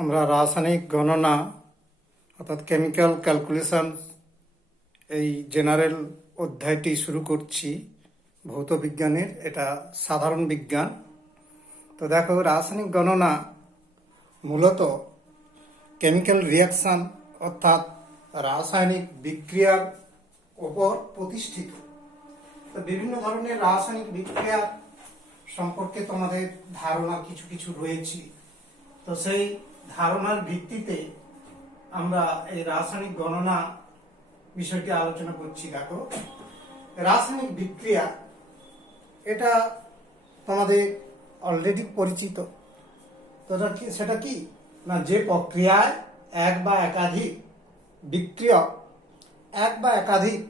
আমরা রাসায়নিক গণনা অর্থাৎ কেমিক্যাল ক্যালকুলেশন এই জেনারেল অধ্যায়টি শুরু করছি ভৌত বিজ্ঞানের। এটা সাধারণ বিজ্ঞান। তো দেখো, রাসায়নিক গণনা মূলত কেমিক্যাল রিয়াকশন অর্থাৎ রাসায়নিক বিক্রিয়ার উপর প্রতিষ্ঠিত। তো বিভিন্ন ধরনের রাসায়নিক বিক্রিয়া সম্পর্কে তোমাদের ধারণা কিছু কিছু রয়েছে। তো সেই ধারণার ভিত্তিতে আমরা এই রাসায়নিক গণনা বিষয়টি আলোচনা করছি। দেখো, রাসায়নিক বিক্রিয়া এটা তোমাদের অলরেডি পরিচিত। তো সেটা কি না, যে প্রক্রিয়ায় এক বা একাধিক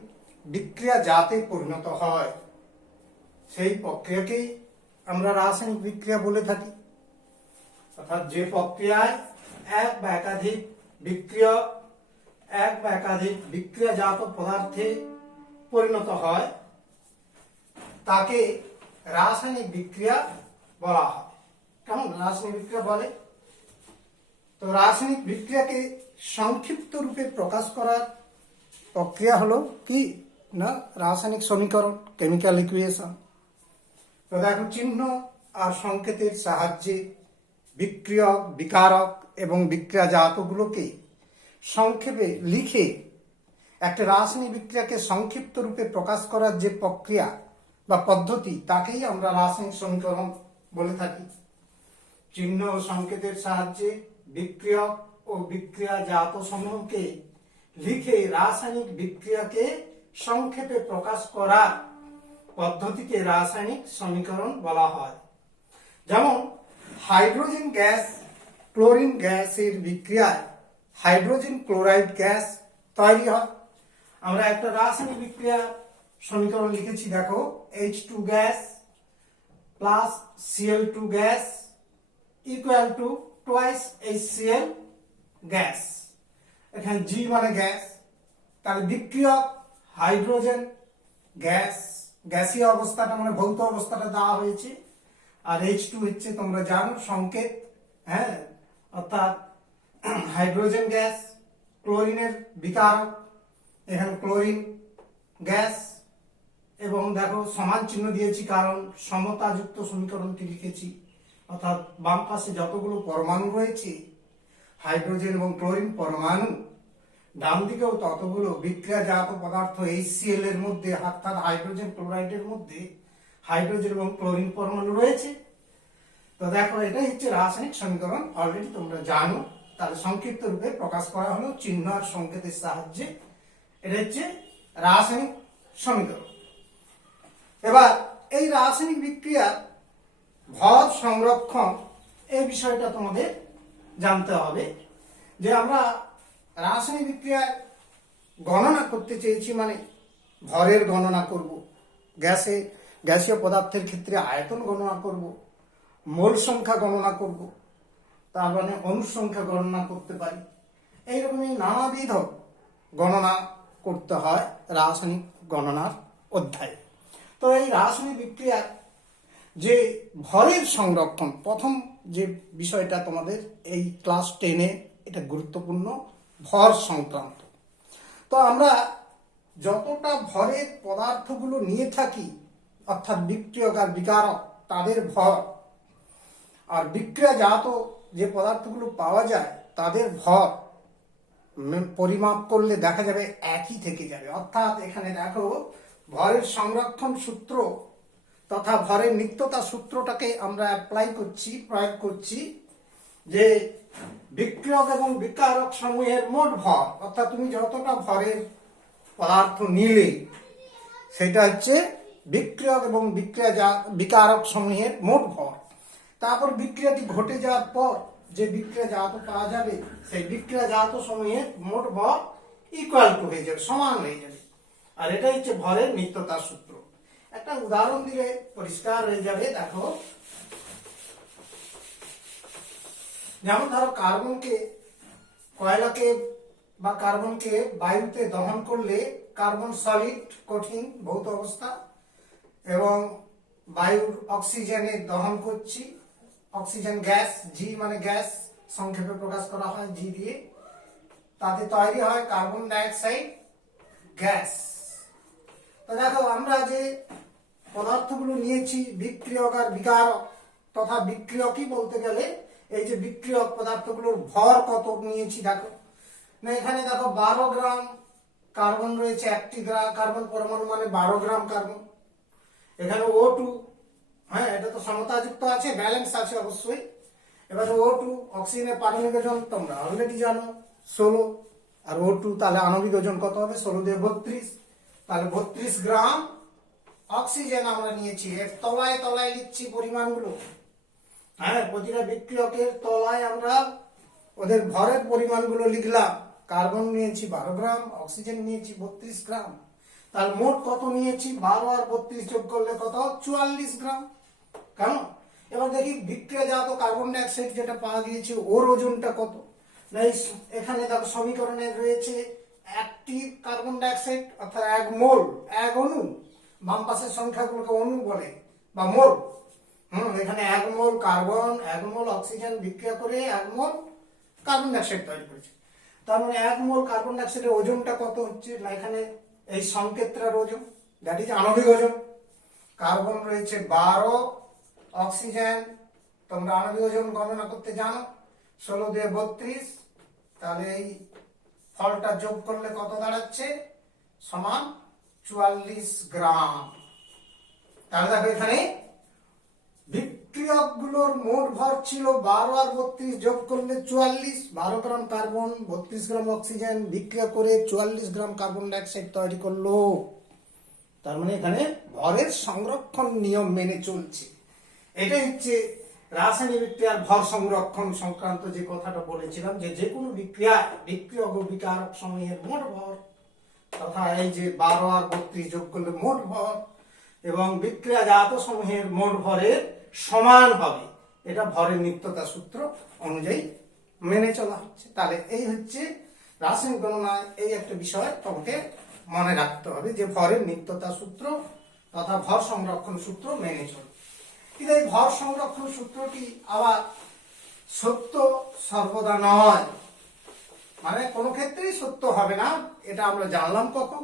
বিক্রিয়া জাতে পরিণত হয় সেই প্রক্রিয়াকেই আমরা রাসায়নিক বিক্রিয়া বলে থাকি। অর্থাৎ যে প্রক্রিয়ায় এক বা একাধিক বিক্রিয়াজাত পদার্থে পরিণত হয় তাকে রাসায়নিক বিক্রিয়া বলা হয়। কেমন রাসায়নিক বিক্রিয়া বলে? তো রাসায়নিক বিক্রিয়াকে সংক্ষিপ্ত রূপে প্রকাশ করার প্রক্রিয়া হলো কি না, রাসায়নিক সমীকরণ, কেমিক্যাল ইকুয়েশন। তো দেখো, চিহ্ন আর সংকেতের সাহায্যে বিক্রিয়ক, বিকারক এবং বিক্রিয়াজাতগুলোকে সংক্ষেপে লিখে একটা রাসায়নিক বিক্রিয়াকে সংক্ষিপ্ত রূপে প্রকাশ করার যে প্রক্রিয়া বা পদ্ধতি, তাকেই আমরা রাসায়নিক সমীকরণ বলে থাকি। চিহ্ন ও সংকেতের সাহায্যে বিক্রিয়ক ও বিক্রিয়াজাত সমূহকে লিখে রাসায়নিক বিক্রিয়াকে সংক্ষেপে প্রকাশ করার পদ্ধতিকে রাসায়নিক সমীকরণ বলা হয়। যেমন হাইড্রোজেন গ্যাস ক্লোরিন গ্যাসের বিক্রিয়ায় হাইড্রোজেন ক্লোরাইড গ্যাস তৈরি হয়। আমরা একটা রাসায়নিক বিক্রিয়া সমীকরণ লিখেছি। দেখো, H2 gas plus Cl2 gas equal to twice HCl gas. এখানে G মানে গ্যাস, তাহলে বিক্রিয়ক হাইড্রোজেন গ্যাস, গ্যাসীয় অবস্থাটা মানে ভৌত অবস্থাটা দেওয়া হয়েছে। আর H2 হচ্ছে তোমরা জানো সংকেত, হ্যাঁ, অর্থাৎ হাইড্রোজেন গ্যাস। ক্লোরিনের বিকারক, এখানে ক্লোরিন গ্যাস। এবং দেখো, সমান চিহ্ন দিয়েছি কারণ সমতাযুক্ত সমীকরণটি লিখেছি। অর্থাৎ বাম পাশে যতগুলো পরমাণু রয়েছে হাইড্রোজেন এবং ক্লোরিন পরমাণু, ডান দিকেও ততগুলো বিক্রিয়াজাত পদার্থ HCl এর মধ্যে, অর্থাৎ হাইড্রোজেন ক্লোরাইডের মধ্যে হাইড্রোজেন এবং ক্লোরিন পরমাণু রয়েছে। তো দেখো, এটাই হচ্ছে রাসায়নিক সমীকরণ, অলরেডি তোমরা জানো। তাহলে সংক্ষিপ্ত রূপে প্রকাশ করা হলো চিহ্ন আর সংকেতের সাহায্যে। এটা হচ্ছে রাসায়নিক সমীকরণ। এবার এই রাসায়নিক বিক্রিয়া ভর সংরক্ষণ, এই বিষয়টা তোমাদের জানতে হবে। যে আমরা রাসায়নিক বিক্রিয়ায় গণনা করতে চেয়েছি, মানে ভরের গণনা করব, গ্যাসীয় পদার্থের ক্ষেত্রে আয়তন গণনা করব, মোল সংখ্যা গণনা করব, তার মানে অণুর সংখ্যা গণনা করতে পারি। এইরকমই নানাবিধ গণনা করতে হয় রাসায়নিক গণনার অধ্যায়ে। তো এই রাসায়নিক বিক্রিয়ার যে ভরের সংরক্ষণ, প্রথম যে বিষয়টা তোমাদের এই ক্লাস 10-এ এটা গুরুত্বপূর্ণ, ভর সংক্রান্ত। তো আমরা যতটা ভরের পদার্থগুলো নিয়ে থাকি, অর্থাৎ বিক্রিয়ক আর বিকারক তাদের ভর, আর বিক্রিয়াজাত যে পদার্থগুলো পাওয়া যায় তাদের ভর পরিমাপ করলে দেখা যাবে একই থেকে যাবে। অর্থাৎ এখানে দেখো, ভরের সংরক্ষণ সূত্র তথা ভরের নিত্যতা সূত্রটাকে আমরা প্রয়োগ করছি যে বিক্রিয়ক এবং বিকারক সমূহের মোট ভর, অর্থাৎ তুমি যতটা ভরের পদার্থ নিলে সেটা হচ্ছে বিক্রিয়ক এবং বিকারক সমূহের মোট ভর। তারপর বিক্রিয়াটি ঘটে যাওয়ার পর যে বিক্রিয়াজাত পাওয়া যাবে সেই বিক্রিয়াজাত সমূহের মোট ভর ইকুয়াল টু হয়ে যাবে, সমান হয়ে যাবে। আর এটা হচ্ছে ভরের নিত্যতা সূত্র। একটা উদাহরণ দিলে পরিষ্কার হয়ে যাবে। দেখো, যেমন ধরো কয়লাকে বা কার্বনকে বায়ুতে দহন করলে কার্বন সলিড কঠিন ভৌত অবস্থা, এবং বায়ুর অক্সিজেনে দহন করছি, অক্সিজেন গ্যাস, জি মানে গ্যাস, সংক্ষেপে প্রকাশ করা হয় জি দিয়ে। তাতে তৈরি হয় কার্বন ডাইঅক্সাইড গ্যাস। তো দেখো আমরা যে পদার্থগুলো নিয়েছি বিক্রিয়ক আর বিকারক তথা বিক্রিয়কই বলতে গেলে এই যে বিক্রিয়ক পদার্থগুলোর ভর কত নিয়েছি দেখো না, এখানে দেখো 12 গ্রাম কার্বন রয়েছে, একটি কার্বন পরমাণু মানে 12 গ্রাম কার্বন। এখানে O2, হ্যাঁ এটা তো সমতাযুক্ত আছে, ব্যালেন্স আছে অবশ্যই। এবার O2 অক্সিজেনের পারমাণবিক ওজন তোমরা অলরেডি জানো 16, আর O2 তাহলে আণবিক ওজন কত হবে 16 দিয়ে 32, তাহলে 32 গ্রাম অক্সিজেন আমরা নিয়েছি। এর তলায় তলায় লিখছি পরিমাণগুলো, হ্যাঁ প্রতিটা বিক্রিয়কের তলায় আমরা ওদের ভরের পরিমাণগুলো লিখলাম। কার্বন নিয়েছি 12 গ্রাম, অক্সিজেন নিয়েছি 32 গ্রাম, তাহলে মোট কত নিয়েছি 12 আর 32 যোগ করলে কত 44 গ্রাম। কেমন? এবার দেখি বিক্রিয়াজাত কার্বন ডাই অক্সাইড যেটা পাওয়া গিয়েছে ওর ওজনটা কত না, এখানে দেখো সমীকরণে রয়েছে একটি কার্বন ডাই অক্সাইড অর্থাৎ 1 মোল, 1 অণু, বাম পাশের সংখ্যাগুলোকে অণু বলে বা মোল। এখানে 1 মোল কার্বন 1 মোল অক্সিজেন বিক্রিয়া করে 1 মোল কার্বন ডাই অক্সাইড তৈরি করেছে। তার মানে 1 মোল কার্বন ডাই অক্সাইডের ওজনটা কত হচ্ছে না, এখানে এই সংকেতটার ওজন দ্যাট ইজ আণবিক ওজন। কার্বন রয়েছে 12, অক্সিজেন তোমরা আণবিক ওজন গণনা করতে জানো 16 দিয়ে 32, তাহলে এই ফলটা যোগ করলে কত দাঁড়াচ্ছে সমান 44 গ্রাম। তাহলে দেখো এখানে বিক্রিয়কগুলোর মোট ভর ছিল 12 আর 32 যোগ করলে 44, 12 গ্রাম কার্বন 32 গ্রাম অক্সিজেন বিক্রিয়া করে 44 গ্রাম কার্বন ডাই অক্সাইড তৈরি করলো। তার মানে এখানে ভরের সংরক্ষণ নিয়ম মেনে চলছে। এটাই হচ্ছে রাসায়নিক বিক্রিয়ার ভর সংরক্ষণ সংক্রান্ত যে কথাটা বলেছিলাম, যে কোনো বিক্রিয়ক ও বিকারক সমূহের মোট ভর তথা এই যে 12 আর 32 যোগ করলে মোট ভর এবং বিক্রিয়াজাত সমূহের মোট ভরের সমান হবে, এটা ভরের নিত্যতা সূত্র অনুযায়ী মেনে চলা হচ্ছে। তাহলে এই হচ্ছে রাসায়নিক গণনায় এই একটা বিষয় তোমাকে মনে রাখতে হবে যে ভরের নিত্যতা সূত্র তথা ভর সংরক্ষণ সূত্র মেনে চলবে। কিন্তু এই ভর সংরক্ষণ সূত্রটি আবার সত্য সর্বদা নয়, মানে কোনো ক্ষেত্রেই সত্য হবে না। এটা আমরা জানলাম কখন,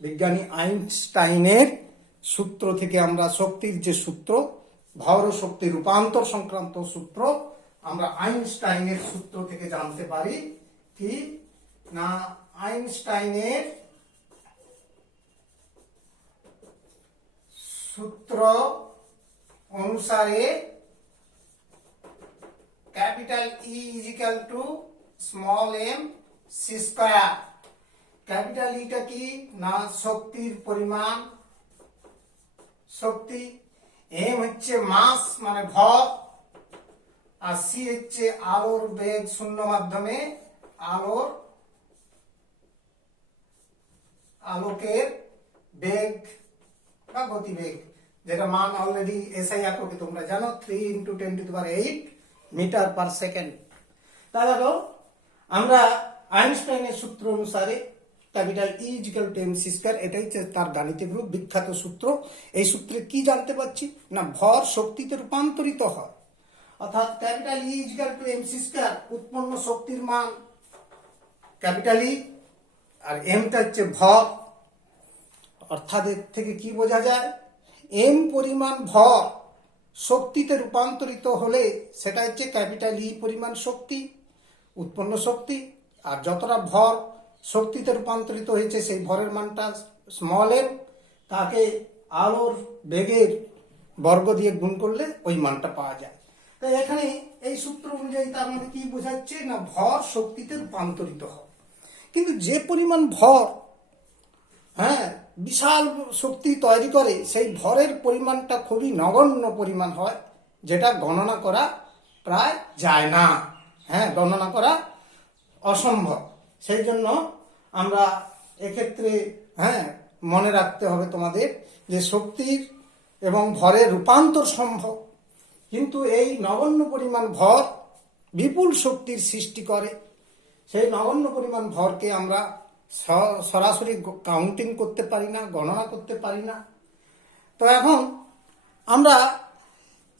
বিজ্ঞানী আইনস্টাইনের সূত্র থেকে আমরা শক্তির যে সূত্র ভর ও শক্তি রূপান্তর সংক্রান্ত সূত্র আমরা আইনস্টাইনের সূত্র থেকে জানতে পারি কি না, আইনস্টাইনের সূত্র অনুসারে capital E is equal to small M C square. Capital ইটা কি না শক্তির পরিমাণ, শক্তি, এম হচ্ছে মাস মানে ভর, আর সি হচ্ছে আলোর বেগ শূন্য মাধ্যমে আলোকের বেগ বা গতিবেগ, যেটা মান অলরেডি এসআই এককে তোমরা জানো 3 × 10⁸ মিটার পার সেকেন্ড। তাহলে দেখো আমরা আইনস্টাইনের সূত্র অনুসারে capital E is equal to MC square, এটাই তার গাণিতিক রূপ বিখ্যাত সূত্র। এই সূত্রে কি জানতে পারছি না ভর শক্তিতে রূপান্তরিত হয়, অর্থাৎ capital E is equal to MC square উৎপন্ন শক্তির মান ক্যাপিটাল ই, আর এমটা হচ্ছে ভর, অর্থাৎ এর থেকে কি বোঝা যায় এম পরিমাণ ভর শক্তিতে রূপান্তরিত হলে সেটা হচ্ছে ক্যাপিটাল ই পরিমাণ শক্তি উৎপন্ন শক্তি, আর যতটা ভর শক্তিতে রূপান্তরিত হয়েছে সেই ভরের মানটা স্মল এম, তাকে আলোর বেগের বর্গ দিয়ে গুণ করলে ওই মানটা পাওয়া যায়। তাই এখানে এই সূত্র অনুযায়ী তার মানে কি বোঝাচ্ছে না ভর শক্তিতে রূপান্তরিত হয়। কিন্তু যে পরিমাণ ভর হ্যাঁ বিশাল শক্তি তৈরি করে সেই ভরের পরিমাণটা খুবই নগণ্য পরিমাণ হয়, যেটা গণনা করা প্রায় যায় না, হ্যাঁ গণনা করা অসম্ভব। সেই জন্য আমরা এক্ষেত্রে হ্যাঁ মনে রাখতে হবে তোমাদের যে শক্তির এবং ভরের রূপান্তর সম্ভব, কিন্তু এই নগণ্য পরিমাণ ভর বিপুল শক্তির সৃষ্টি করে। সেই নগণ্য পরিমাণ ভরকে আমরা সরাসরি কাউন্টিং করতে পারি না, গণনা করতে পারি না। তো এখন আমরা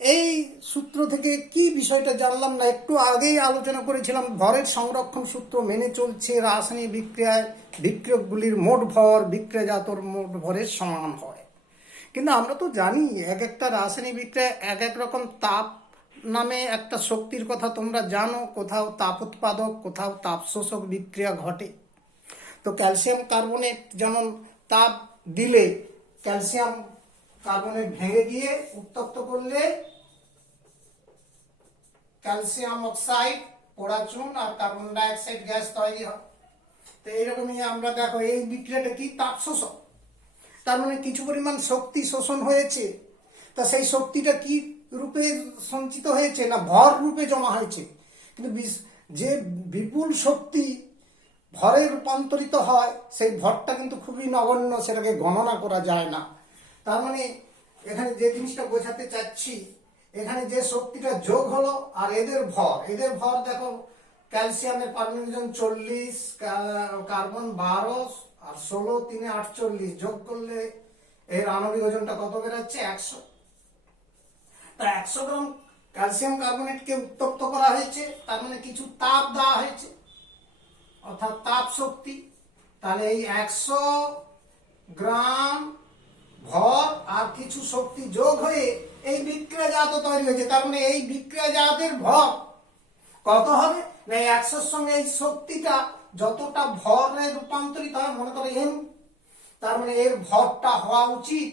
এই সূত্র থেকে কি বিষয়টা জানলাম না, একটু আগেই আলোচনা করেছিলাম ভরের সংরক্ষণ সূত্র মেনে চলছে রাসায়নিক বিক্রিয়ায় বিক্রিয়কগুলির মোট ভর বিক্রিয়াজাতর মোট ভরের সমান হয়। কিন্তু আমরা তো জানি এক একটা রাসায়নিক বিক্রিয়া এক এক রকম তাপ নামে একটা শক্তির কথা তোমরা জানো, কোথাও তাপ উৎপাদক কোথাও তাপ শোষক বিক্রিয়া ঘটে। তো ক্যালসিয়াম কার্বনেট যেমন তাপ দিলে ক্যালসিয়াম কার্বনেট ভেঙে গিয়ে উত্তপ্ত করলে ক্যালসিয়াম অক্সাইড পোড়া চুন আর কার্বন ডাইঅক্সাইড গ্যাস তৈরি হয়। তো এইরকমই আমরা দেখো এই বিক্রিয়াটা কি তাপ শোষক, তার মানে কিছু পরিমাণ শক্তি শোষণ হয়েছে, তা সেই শক্তিটা কি রূপে সঞ্চিত হয়েছে না ভর রূপে জমা হয়েছে। কিন্তু যে বিপুল শক্তি ভরে রূপান্তরিত হয় সেই ভরটা কিন্তু খুবই নগণ্য, সেটাকে গণনা করা যায় না। তার মানে এখানে যে জিনিসটা বোঝাতে চাচ্ছি, এখানে যে শক্তিটা যোগ হলো আর এদের ভর দেখো ক্যালসিয়ামের পারমাণবিক ওজন 40, কার্বন 12 আর 16, 3 48 যোগ করলে এর আণবিক ওজনটা কত বেরোচ্ছে 100। তা 100 গ্রাম ক্যালসিয়াম কার্বনেটকে উত্তপ্ত করা হয়েছে, তার মানে কিছু তাপ দেওয়া হয়েছে অর্থাৎ তাপ শক্তি। তাহলে এই 100 গ্রাম ভর আর কিছু শক্তি যোগ হয়ে এই বিক্রিয়াজাত তৈরি হয়েছে। তার মানে এই বিক্রিয়াজাতের ভর কত হবে না 100-র সঙ্গে এই শক্তিটা যতটা ভরে রূপান্তরিত হয়, মনে করো এম, তার মানে এর ভরটা হওয়া উচিত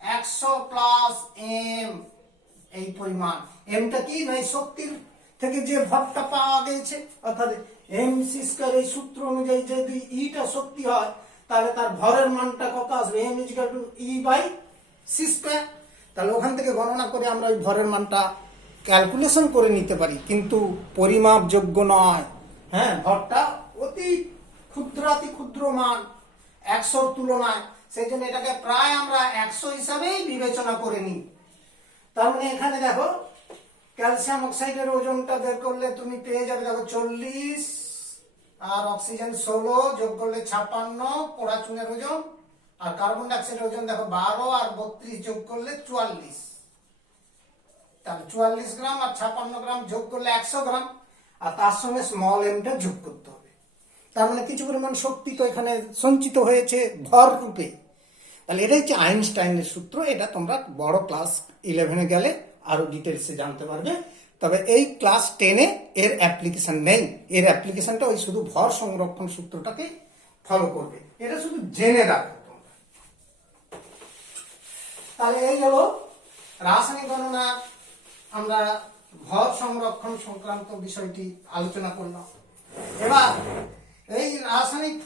100 প্লাস এম, এই পরিমাণ। এমটা কি না এই শক্তির থেকে যে ভরটা পাওয়া গেছে, অর্থাৎ এম সি স্কয়ার এই সূত্র অনুযায়ী যদি ইটা শক্তি হয় তাহলে তার ভরের মানটা কত আসবে, M is equal to E by C square. তাহলে ওখান থেকে গণনা করে আমরা ওই ভরের মানটা ক্যালকুলেশন করে নিতে পারি, কিন্তু পরিমাপযোগ্য নয়। হ্যাঁ, ভরটা অতি ক্ষুদ্রাতি ক্ষুদ্র মান 100-র তুলনায়, সেই জন্য এটাকে প্রায় আমরা 100 হিসাবেই বিবেচনা করে নিই। তার মানে এখানে দেখো ক্যালসিয়াম অক্সাইডের ওজনটা বের করলে তুমি পেয়ে যাবে দেখো 40 আর অক্সিজেন 16 যোগ করলে 56 পোড়া চুনের ওজন, আর কার্বন ডাইঅক্সাইডের ওজন দেখো 12 আর 32 যোগ করলে 44। তাহলে 44 গ্রাম আর 56 গ্রাম যোগ করলে 100 গ্রাম, আর তার সঙ্গে স্মল এমটা যোগ করতে হবে। তার মানে কিছু পরিমাণ শক্তি তো এখানে সঞ্চিত হয়েছে ভর রূপে। তাহলে এটা হচ্ছে আইনস্টাইনের সূত্র, এটা তোমরা বড় ক্লাস 11-এ গেলে আরো ডিটেলসে জানতে পারবে। তবে এই ক্লাস 10-এ এর অ্যাপ্লিকেশন নেই, এর অ্যাপ্লিকেশনটা ওই শুধু ভর সংরক্ষণ সূত্রটাকে ফলো করবে, এটা শুধু জেনে রাখো তোমরা। তাহলে এই হলো রাসায়নিক গণনা, আমরা ভর সংরক্ষণ সংক্রান্ত বিষয়টি আলোচনা করলাম। এবার এই রাসায়নিক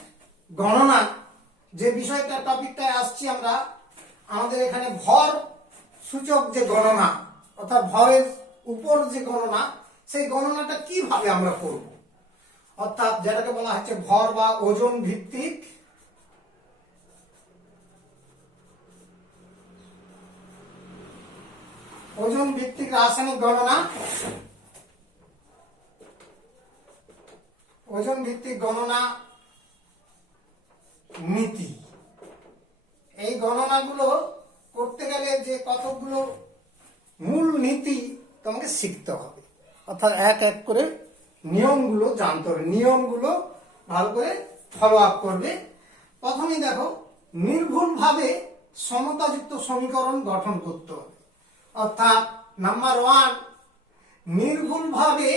গণনা যে বিষয়টা টপিকটায় আসছি আমরা, আমাদের এখানে ভর সূচক যে গণনা অর্থাৎ ভরের উপর যে গণনা, সেই গণনাটা কিভাবে আমরা করব, অর্থাৎ যেটাকে বলা হচ্ছে ভর বা ওজন ভিত্তিক রাসায়নিক গণনা। ওজন ভিত্তিক গণনা নীতি, এই গণনাগুলো করতে গেলে যে কতগুলো মূল নীতি তোমাকে শিখতে হবে, অর্থাৎ এক এক করে নিয়মগুলো জানতে হবে, নিয়মগুলো ভালো করে ফলো আপ করবে। প্রথমেই দেখো নির্ভুলভাবে সমতাযুক্ত সমীকরণ গঠন করতে হবে, অর্থাৎ নাম্বার 1, নির্ভুলভাবে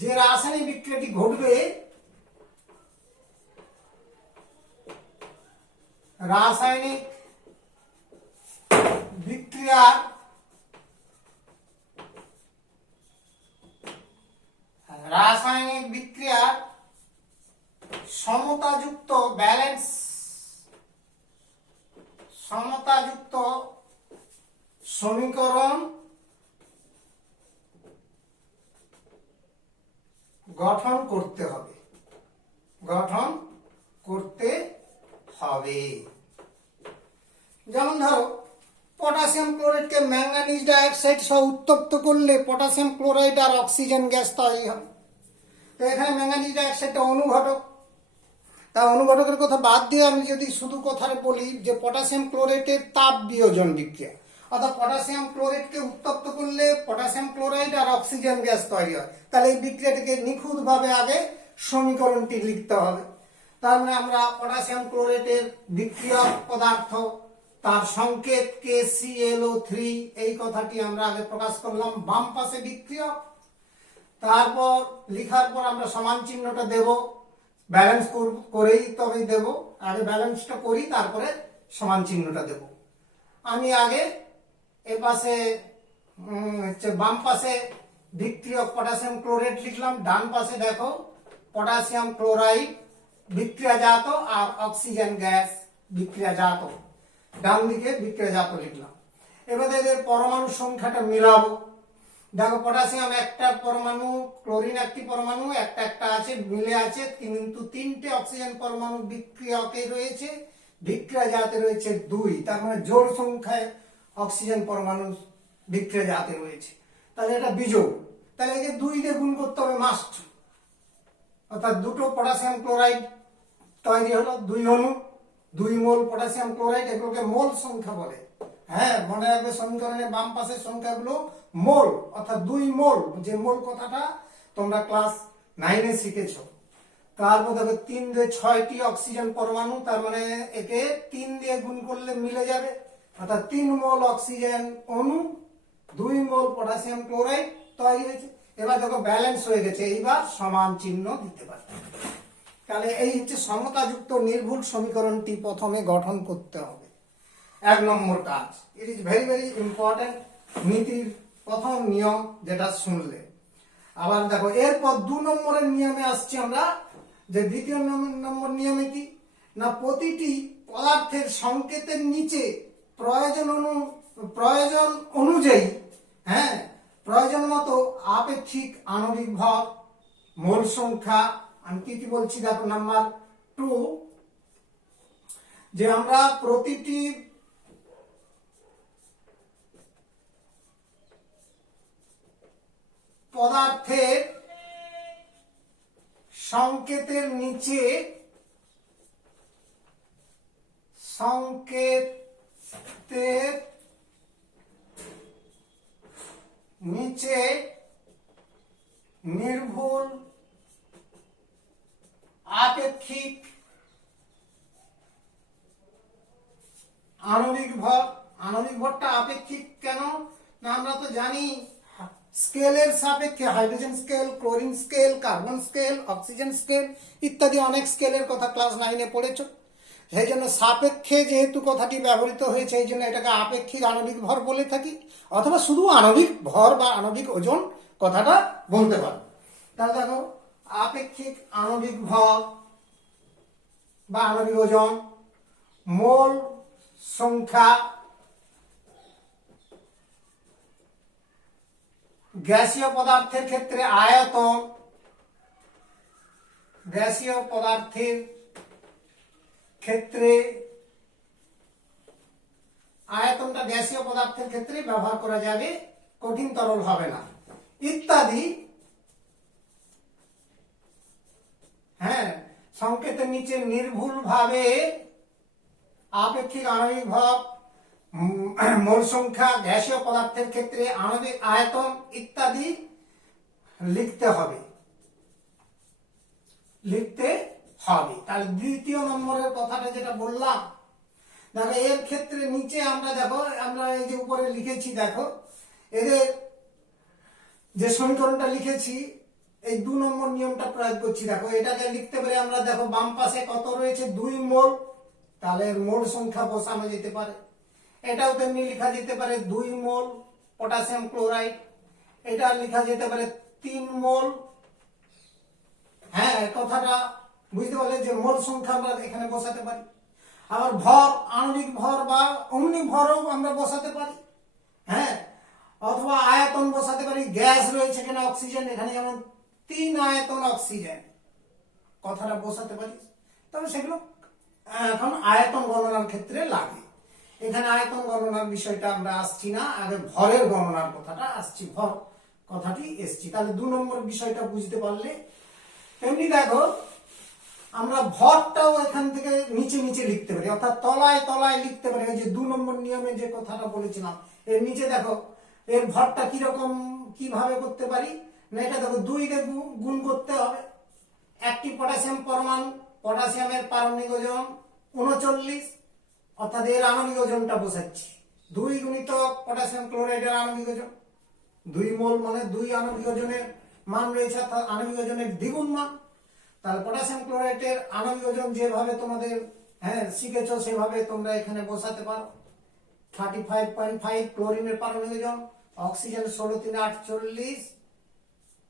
যে রাসায়নিক বিক্রিয়াটি ঘটবে, রাসায়নিক বিক্রিয়ার সমতাযুক্ত সমতাযুক্ত সমীকরণ গঠন করতে হবে, যেমন ধরো পটাশিয়াম ক্লোরাইডকে ম্যাঙ্গানিজ ডাইঅক্সাইড সহ উত্তপ্ত করলে পটাশিয়াম ক্লোরাইড আর অক্সিজেন গ্যাস তৈরি হয়। তো এখানে ম্যাঙ্গানিজ ডাইঅক্সাইডটা অনুঘটক, তা অনুঘটকের কথা বাদ দিয়ে আমি যদি শুধু কথায় বলি যে পটাশিয়াম ক্লোরাইডের তাপ বিয়োজন বিক্রিয়া, অর্থাৎ পটাশিয়াম ক্লোরাইডকে উত্তপ্ত করলে পটাশিয়াম ক্লোরাইড আর অক্সিজেন গ্যাস তৈরি হয়। তাহলে এই বিক্রিয়াটিকে নিখুঁতভাবে আগে সমীকরণটি লিখতে হবে। তার মানে আমরা পটাশিয়াম ক্লোরাইডের বিক্রিয়ক পদার্থ, তার সংকেত KClO3, এই কথাটি আমরা আগে প্রকাশ করলাম। বাম পাশে বিক্রিয়ক, তারপর লিখার পর আমরা সমান চিহ্নটা দেব, ব্যালেন্স করেই তবে দেব। আগে ব্যালেন্সটা করি, তারপরে সমান চিহ্নটা দেব। আমি আগে এ পাশে বাম পাশে বিক্রিয়ক পটাশিয়াম ক্লোরাইড লিখলাম, ডান পাশে দেখো পটাশিয়াম ক্লোরাইড বিক্রিয়াজাত আর অক্সিজেন গ্যাস বিক্রিয়াজাত, ডান দিকে বিক্রিয়াজাত লিখলাম। এবারে এদের পরমাণু সংখ্যাটা মিলাবো। দেখো পটাশিয়াম একটা পরমাণু, ক্লোরিন একটি পরমাণু, একটা আছে মিলে আছে, কিন্তু 3টে অক্সিজেন পরমাণু বিক্রিয়কে রয়েছে, বিক্রিয়াজাতে রয়েছে 2। তার মানে জোড় সংখ্যায় অক্সিজেন পরমাণু বিক্রিয়াজাতে রয়েছে। তাহলে এটা বিজোড়, তাহলে একে 2 দিয়ে গুণ করতে হবে মাস্ট। অর্থাৎ দুটো পটাশিয়াম ক্লোরাইড তৈরি হলো, 2 অণু, 2 মোল পটাশিয়াম ক্লোরাইড, এগুলোকে মোল সংখ্যা বলে। হ্যাঁ, মনে রাখবে সমীকরণের বাম পাশের সংখ্যাগুলো মোল, অর্থাৎ 2 মোল। যে মোল কথাটা তোমরা ক্লাস 9-এ শিখেছো। তারপর দেখো 3 দিয়ে 6টি অক্সিজেন পরমাণু, তার মানে একে 3 দিয়ে গুণ করলে মিলে যাবে, অর্থাৎ 3 মোল অক্সিজেন অণু, 2 মোল পটাশিয়াম ক্লোরাইড তৈরি হয়েছে। এবার দেখো ব্যালেন্স হয়ে গেছে, এইবার সমান চিহ্ন দিতে পারি। তাহলে এই হচ্ছে সমতাযুক্ত নির্ভুল সমীকরণটি প্রথমে গঠন করতে হবে। 1 নম্বর কাজ, it is very very important, নীতির প্রথম নিয়ম যেটা শুনলে। আবার দেখো এরপর 2 নম্বরের নিয়মে আসছি আমরা। যে দ্বিতীয় নম্বর নিয়মে কি না, প্রতিটি পদার্থের সংকেতের নিচে প্রয়োজন অনুযায়ী, হ্যাঁ, প্রয়োজন মতো আপেক্ষিক আণবিক ভর, মোল সংখ্যা, আমি কি বলছি দেখো নাম্বার 2, যে আমরা প্রতিটি পদার্থের সংকেতের নিচে নির্ভুল আপেক্ষিক আণবিক ভর। আণবিক ভরটা আপেক্ষিক কেন না, আমরা তো জানি স্কেলের সাপেক্ষে, hydrogen scale, chlorine scale, carbon scale, oxygen scale ইত্যাদি অনেক স্কেলের কথা ক্লাস 9-এ পড়েছো। সেই জন্য সাপেক্ষে যেহেতু কথাটি ব্যবহৃত হয়েছে, এই জন্য এটাকে আপেক্ষিক আণবিক ভর বলে থাকি, অথবা শুধু আণবিক ভর বা আণবিক ওজন কথাটা বলতে পারো। তাহলে দেখো আপেক্ষিক আণবিক ভর বা আণবিক ওজন, মোল সংখ্যা, গ্যাসীয় পদার্থের ক্ষেত্রে আয়তন, গ্যাসীয় পদার্থের ক্ষেত্রে আয়তনটা গ্যাসীয় পদার্থের ক্ষেত্রে ব্যবহার করা যাবে, কঠিন তরল হবে না, ইত্যাদি। হ্যাঁ, সংকেতের নিচে নির্ভুল ভাবে আপেক্ষিক আণবিক ভর, মোল সংখ্যা, গ্যাসীয় পদার্থের ক্ষেত্রে আণবিক আয়তন ইত্যাদি লিখতে হবে। তাহলে দ্বিতীয় নম্বরের কথাটা যেটা বললাম, দেখো এর ক্ষেত্রে নিচে আমরা এই যে উপরে লিখেছি, দেখো এদের যে সমীকরণটা লিখেছি, এই 2 নম্বর নিয়মটা প্রয়োগ করছি। দেখো এটাকে লিখতে পারি আমরা, দেখো বাম পাশে কত রয়েছে, 2 মোল, তাহলে মোল সংখ্যা বসানো যেতে পারে। এটাও তেমনি লেখা যেতে পারে 2 মোল পটাশিয়াম ক্লোরাইড, এটা লেখা যেতে পারে 3 মোল। হ্যাঁ, কথাটা বুঝতে পারলে যে মোল সংখ্যা আমরা এখানে বসাতে পারি। আবার ভর, আণবিক ভর বা অম্লিক ভরও আমরা বসাতে পারি। হ্যাঁ, অথবা আয়তন বসাতে পারি। গ্যাস রয়েছে এখানে অক্সিজেন, এখানে যেমন 3 আয়তন অক্সিজেন, কথাটা বসাতে পারি। তবে সেগুলো এখন আয়তন গণনার ক্ষেত্রে লাগে। এখানে আয়তন গণনার বিষয়টা আমরা আসছি না, আগে ভরের গণনার কথাটা আসছি, ভর কথাটি এসছি। তাহলে 2 নম্বর বিষয়টা বুঝতে পারলে। তেমনি দেখো আমরা ভরটাও এখান থেকে নিচে নিচে লিখতে পারি, অর্থাৎ তলায় তলায় লিখতে পারি। যে 2 নম্বর নিয়মে যে কথাটা বলেছিলাম, এর নিচে দেখো এর ভরটা কিরকম কিভাবে করতে পারি না, এটা দেখো 2 দিয়ে গুণ করতে হবে। একটি পটাশিয়াম পরমাণু, পটাশিয়ামের পারমাণবিক ওজন 39, অর্থাৎ এর আণবিক ওজনটা বোঝাচ্ছি 2 গুণিতক পটাশিয়াম ক্লোরাইডের আণবিক ওজন 2 মোল, মানে 2 আণবিক ওজনের মান রয়েছে, অর্থাৎ আণবিক ওজনের দ্বিগুণ মান। তাহলে পটাশিয়াম ক্লোরাইডের আণবিক ওজন যেভাবে তোমাদের শিখেছো সেভাবে তোমরা এখানে বসাতে পারো। 35.5 ক্লোরিনের পারমাণবিক ওজন, অক্সিজেন 16×3 = 48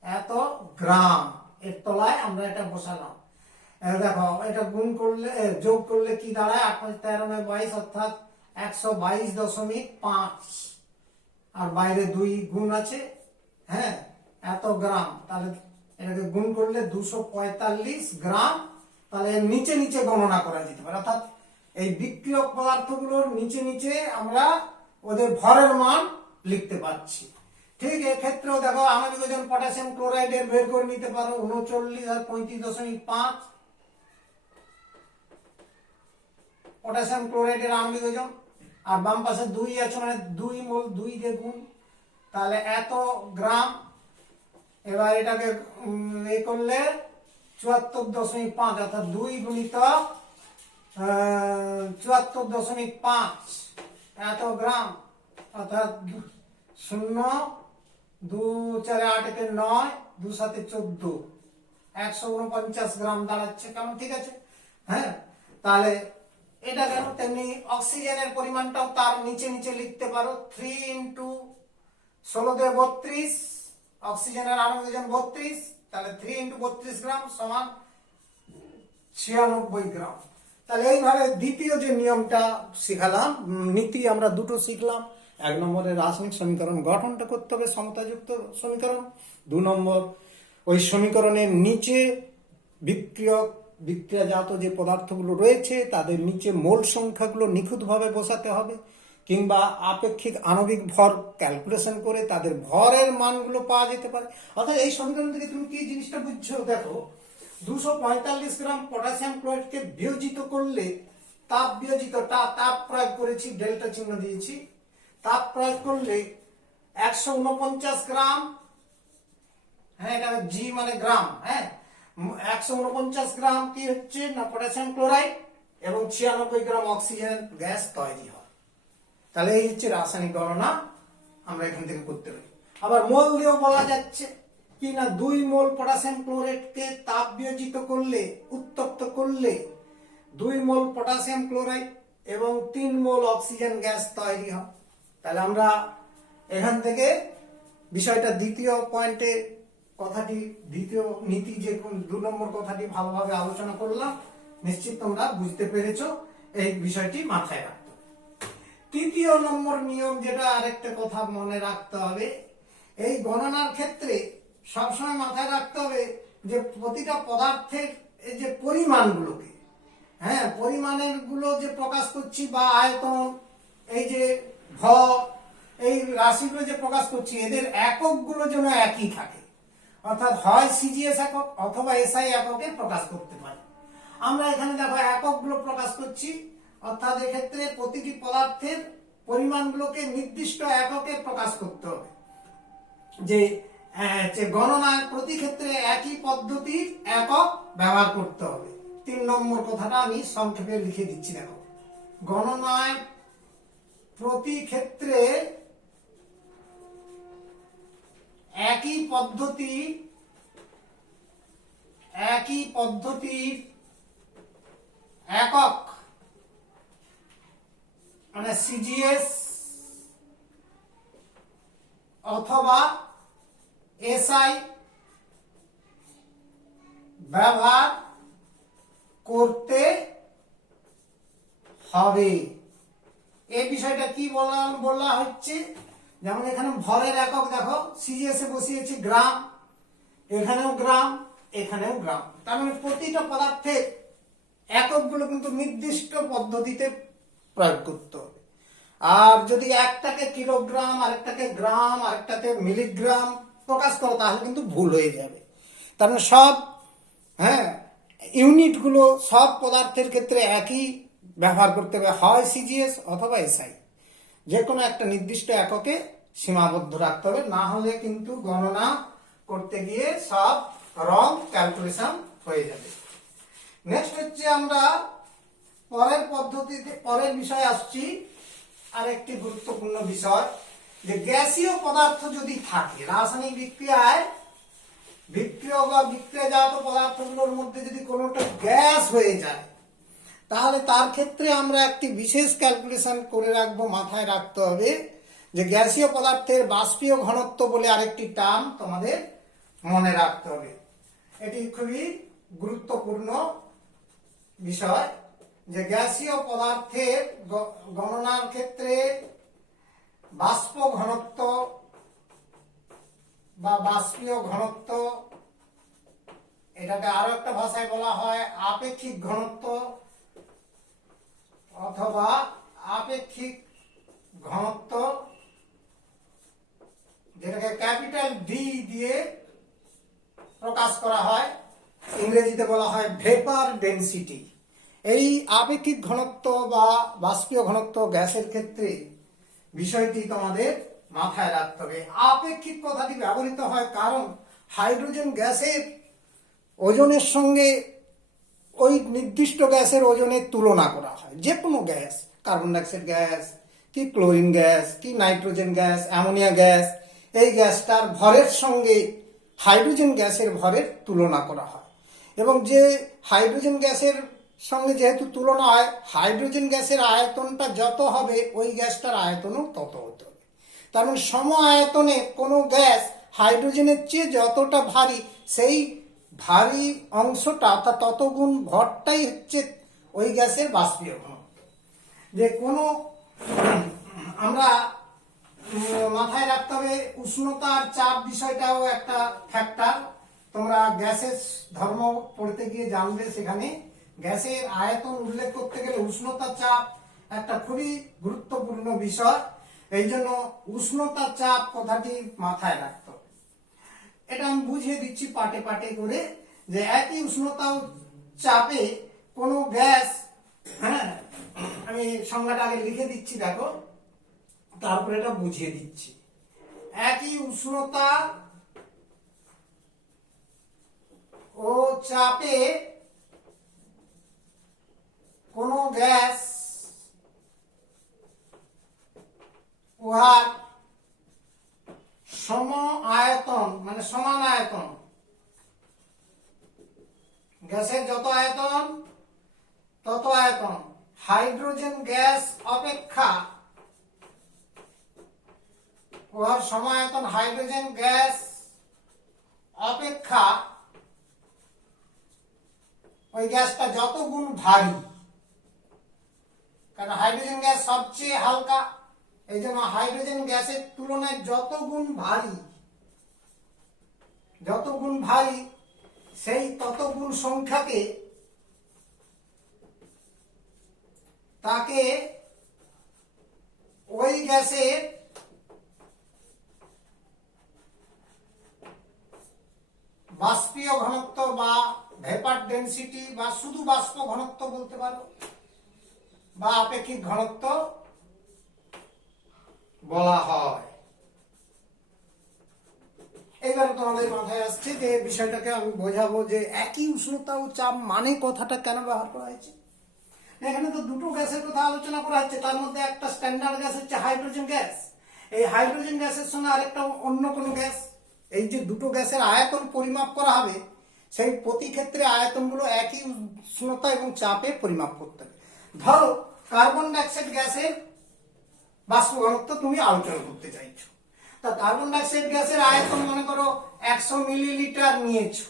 এত গ্রাম। এর তলায় আমরা এটা বসালাম। দেখো এটা গুণ করলে যোগ করলে কি দাঁড়ায়, 8 × 5 = 13, 9 × 22 অর্থাৎ 122.5, আর বাইরে 2 গুণ আছে, এত গ্রাম। তাহলে এটাকে গুণ করলে 245 গ্রাম। তাহলে এর নিচে নিচে গণনা করা যেতে পারে, অর্থাৎ এই বিক্রিয়ক পদার্থগুলোর নিচে নিচে আমরা ওদের ভরের মান লিখতে পারছি। ঠিক এক্ষেত্রেও দেখো আণবিক ওজন পটাশিয়াম ক্লোরাইডের বের করে নিতে পারো 39 আর 35.5 পটাশিয়াম ক্লোরাইডের আণবিক ওজন, আর বাম পাশে 2 আছে মানে 2 মোল, 2 দিয়ে গুণ, তাহলে এত গ্রাম। এবার এটাকে এ করলে 74.5 অর্থাৎ 2 গুণিতক 74.5 এত গ্রাম, অর্থাৎ 0 2 4 8 × 9 2 7 14 149 গ্রাম দাঁড়াচ্ছে। কেমন? ঠিক আছে। তাহলে এটা কেন? তেমনি অক্সিজেনের পরিমাণটাও তার নিচে নিচে লিখতে পারো। 3 × 16 = 32, অক্সিজেনের আণবিক ওজন 32, তাহলে 3 × 32 গ্রাম সমান 96 গ্রাম। তাহলে এইভাবে দ্বিতীয় যে নিয়মটা শিখালাম, নীতি আমরা দুটো শিখলাম। 1 নম্বরে রাসায়নিক সমীকরণ গঠনটা করতে হবে সমতাযুক্ত সমীকরণ, 2 নম্বর ওই সমীকরণের নিচে বিক্রিয়াজাত যে পদার্থগুলো রয়েছে তাদের নিচে মোল সংখ্যাগুলো নিখুঁতভাবে বসাতে হবে, কিংবা আপেক্ষিক আণবিক ভর ক্যালকুলেশন করে তাদের ভরের মানগুলো পাওয়া যেতে পারে। অর্থাৎ এই সমীকরণ থেকে তুমি কি জিনিসটা বুঝছো? দেখো 245 গ্রাম পটাশিয়াম ক্লোরাইডকে বিয়োজিত করলে, তাপ প্রয়োগ করেছি, ডেল্টা চিহ্ন দিয়েছি, তাপ প্রয়োগ করলে 149 গ্রাম, এটা জি মানে গ্রাম, 149 গ্রাম কি হচ্ছে না পটাশিয়াম ক্লোরাইড এবং 96 গ্রাম অক্সিজেন গ্যাস তৈরি হয়। তাহলে এই হচ্ছে রাসায়নিক গণনা আমরা এখান থেকে করতে পারি। আবার মোল দিয়েও বলা যাচ্ছে কি না 2 মোল পটাশিয়াম ক্লোরাইডকে তাপ বিয়োজিত করলে, উত্তপ্ত করলে 2 মোল পটাশিয়াম ক্লোরাইড এবং 3 মোল অক্সিজেন গ্যাস তৈরি হয়। তাহলে আমরা এখান থেকে বিষয়টা দ্বিতীয় পয়েন্টে কথাটি, দ্বিতীয় নীতি যে 2 নম্বর কথাটি ভালোভাবে আলোচনা করলাম। নিশ্চিত তোমরা বুঝতে পেরেছো, এই বিষয়টি মাথায় রাখতে হবে। তৃতীয় নম্বর নিয়ম যেটা, আরেকটা কথা মনে রাখতে হবে, এই গণনার ক্ষেত্রে সবসময় মাথায় রাখতে হবে যে প্রতিটা পদার্থের এই যে পরিমাণগুলোকে, পরিমাণের গুলো যে প্রকাশ করছি বা আয়তন, এই যে ভর, এই রাশিগুলো যে প্রকাশ করছি, এদের এককগুলো যেন একই থাকে। অর্থাৎ হয় সিজিএস একক অথবা এসআই এককে প্রকাশ করতে পারি। আমরা এখানে দেখো এককগুলো প্রকাশ করছি, অর্থাৎ এক্ষেত্রে প্রতিটি পদার্থের পরিমাণগুলোকে নির্দিষ্ট এককে প্রকাশ করতে হবে। যে গণনায় প্রতি ক্ষেত্রে একই পদ্ধতির একক ব্যবহার করতে হবে। 3 নম্বর কথাটা আমি সংক্ষেপে লিখে দিচ্ছি। দেখো, গণনায় প্রতি ক্ষেত্রে একই পদ্ধতির একক মানে সিজিএস অথবা এসআই ব্যবহার করতে হবে। এই বিষয়টা কি বলা হচ্ছে, যেমন এখানে ভরের একক দেখো, সিজিএস এ বসিয়েছি গ্রাম, এখানেও গ্রাম, এখানেও গ্রাম। তার মানে প্রতিটা পদার্থের এককগুলো কিন্তু নির্দিষ্ট পদ্ধতিতে প্রয়োগ করতে হবে। আর যদি একটাকে কিলোগ্রাম, আরেকটাকে গ্রাম, আরেকটাকে মিলিগ্রাম প্রকাশ করো তাহলে কিন্তু ভুল হয়ে যাবে। তার মানে সব ইউনিটগুলো সব পদার্থের ক্ষেত্রে একই ব্যবহার করতে হবে, হয় সিজিএস অথবা এসআই। যে কোনো একটা নির্দিষ্ট এককে সীমাবদ্ধ রাখতে হবে, না হলে কিন্তু গণনা করতে গিয়ে সব রং ক্যালকুলেশন হয়ে যাবে। নেক্সট হচ্ছে আমরা পরের পদ্ধতিতে পরের বিষয় আসছি, আরেকটি গুরুত্বপূর্ণ বিষয়, যে গ্যাসীয় পদার্থ যদি থাকে রাসায়নিক বিক্রিয়ায়, বিক্রিয়ক বা বিক্রিয়াজাত পদার্থগুলোর মধ্যে যদি কোনোটা গ্যাস হয়ে যায়, তাহলে তার ক্ষেত্রে আমরা একটি বিশেষ ক্যালকুলেশন করে রাখবো, মাথায় রাখতে হবে যে গ্যাসীয় পদার্থের বাষ্পীয় ঘনত্ব বলে আরেকটি টার্ম তোমাদের মনে রাখতে হবে। এটি খুবই গুরুত্বপূর্ণ বিষয়, যে গ্যাসীয় পদার্থের গণনার ক্ষেত্রে বাষ্প ঘনত্ব বা বাষ্পীয় ঘনত্ব, এটাকে আরো একটা ভাষায় বলা হয় আপেক্ষিক ঘনত্ব অথবা আপেক্ষিক ঘনত্ব, যেটাকে ক্যাপিটাল ডি দিয়ে প্রকাশ করা হয়, ইংরেজিতে বলা হয় ভেপার ডেনসিটি। এই আপেক্ষিক ঘনত্ব বা বাষ্পীয় ঘনত্ব গ্যাসের ক্ষেত্রে বিষয়টি তোমাদের মাথায় রাখতে হবে। আপেক্ষিক কথাটি ব্যবহৃত হয় কারণ হাইড্রোজেন গ্যাসের ওজনের সঙ্গে ওই নির্দিষ্ট গ্যাসের ওজনের তুলনা করা হয়। যে কোনো গ্যাস, কার্বন ডাইঅক্সাইড গ্যাস কি ক্লোরিন গ্যাস কি নাইট্রোজেন গ্যাস, অ্যামোনিয়া গ্যাস, এই গ্যাসটার ভরের সঙ্গে হাইড্রোজেন গ্যাসের ভরের তুলনা করা হয়। এবং যে হাইড্রোজেন গ্যাসের সঙ্গে যেহেতু তুলনা হয়, হাইড্রোজেন গ্যাসের আয়তনটা যত হবে ওই গ্যাসটার আয়তনও তত হতে হবে। তার মানে সম আয়তনে কোনো গ্যাস হাইড্রোজেনের চেয়ে যতটা ভারী, সেই ভারী অংশটা অর্থাৎ তত গুণ ভরটাই হচ্ছে ওই গ্যাসের বাষ্পীয় ঘনত্ব। যে কোনো আমরা মাথায় রাখতে হবে উষ্ণতা আর চাপ বিষয়টাও একটা ফ্যাক্টর। তোমরা গ্যাসের ধর্ম পড়তে গিয়ে জানবে, সেখানে গ্যাসের আয়তন উল্লেখ করতে গেলে উষ্ণতা চাপ একটা খুবই গুরুত্বপূর্ণ বিষয়। এই জন্য উষ্ণতা চাপ কথাটি মাথায় রাখতে হবে। এটা আমি বুঝিয়ে দিচ্ছি পাটে পাটে করে, যে একই উষ্ণতা ও চাপে কোনো গ্যাস, হ্যাঁ আমি সংজ্ঞাটা আগে লিখে দিচ্ছি দেখো, তারপরে এটা বুঝিয়ে দিচ্ছি। একই উষ্ণতা ও চাপে কোনো গ্যাস উহার সম আয়তন মানে সমান আয়তন, গ্যাসের যত আয়তন তত আয়তন হাইড্রোজেন গ্যাস অপেক্ষা, উহার সমায়তন হাইড্রোজেন গ্যাস অপেক্ষা ওই গ্যাসটা যত গুণ ভারী, কারণ হাইড্রোজেন গ্যাস সবচেয়ে হালকা, এই জন্য হাইড্রোজেন গ্যাসের তুলনায় যত গুণ ভারী সেই তত গুণ সংখ্যাকে তাকে ওই গ্যাসের বাষ্পীয় ঘনত্ব বা ভেপার ডেনসিটি বা শুধু বাষ্প ঘনত্ব বলতে পারো বা আপেক্ষিক ঘনত্ব বলা হয়। এবারে তোমাদের মাথায় আসছে যে বিষয়টাকে আমি বোঝাবো যে একই উষ্ণতা ও চাপ মানে কথাটা কেন ব্যবহার করা হয়েছে। এখানে তো দুটো গ্যাসের কথা আলোচনা করা হচ্ছে, তার মধ্যে একটা স্ট্যান্ডার্ড গ্যাস হচ্ছে হাইড্রোজেন গ্যাস। এই হাইড্রোজেন গ্যাসের সঙ্গে আরেকটা অন্য কোনো গ্যাস, এই যে দুটো গ্যাসের আয়তন পরিমাপ করা হবে, সেই প্রতি ক্ষেত্রে আয়তনগুলো একই উষ্ণতা এবং চাপে পরিমাপ করতে হবে। ধরো কার্বন ডাইঅক্সাইড গ্যাসের বাষ্প ঘনত্ব তুমি আলোচনা করতে চাইছো, তা কার্বন ডাইঅক্সাইড গ্যাসের আয়তন মনে করো 100 মিলিলিটার নিয়েছো,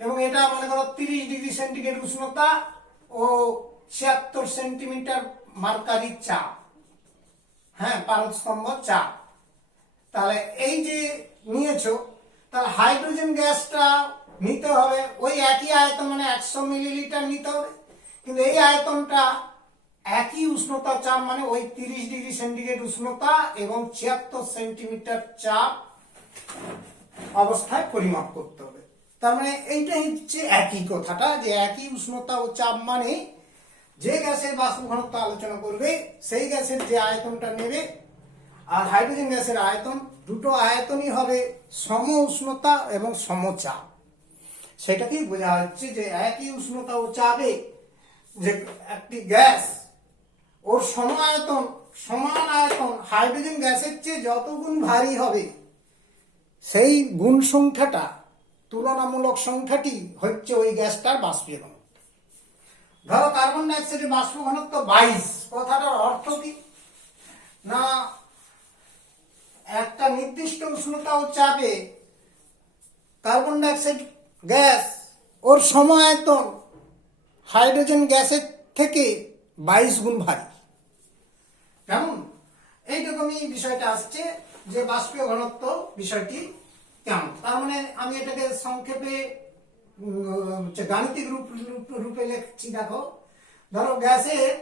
এবং এটা মনে করো 30 ডিগ্রি সেন্টিগ্রেড উষ্ণতা ও 76 সেন্টিমিটার মার্কারি চাপ, হ্যাঁ পারস্তম্ভ চাপ। তাহলে এই যে নিয়েছো, তাহলে হাইড্রোজেন গ্যাসটা নিতে হবে ওই একই আয়তন মানে 100 মিলিলিটার নিতে হবে, কিন্তু এই আয়তনটা একই উষ্ণতা চাপ মানে ওই 30 ডিগ্রি সেন্টিগ্রেড উষ্ণতা এবং 76 সেন্টিমিটার চাপ অবস্থায় পরিমাপ করতে হবে। তার মানে এইটাই হচ্ছে একই কথাটা, যে একই উষ্ণতা ও চাপ মানে যে গ্যাসের বাষ্প ঘনত্ব আলোচনা করবে সেই গ্যাসের যে আয়তনটা নেবে, আর হাইড্রোজেন গ্যাসের আয়তন, দুটো আয়তনই হবে সম উষ্ণতা এবং সমচাপ। সেটাকেই বোঝা হচ্ছে যে একই উষ্ণতা ও চাপে যে একটি গ্যাস, ওর সমান আয়তন হাইড্রোজেন গ্যাসের চেয়ে যত গুণ ভারী হবে, সেই গুণ সংখ্যাটা, তুলনামূলক সংখ্যাটি হচ্ছে ওই গ্যাসটার বাষ্পীয় ঘনত্ব। ধরো কার্বন ডাইঅক্সাইডের বাষ্প ঘনত্ব 22, কথাটার অর্থ কি না, একটা নির্দিষ্ট উষ্ণতা ও চাপে কার্বন ডাইঅক্সাইড গ্যাস ওর সমায়তন হাইড্রোজেন গ্যাসের থেকে 22 গুণ ভারী। কেমন? এইরকমই বিষয়টা আসছে যে বাষ্পীয় ঘনত্ব বিষয়টি কেমন। তার মানে আমি এটাকে সংক্ষেপে গাণিতিক রূপে লিখছি। দেখো, ধরো গ্যাসের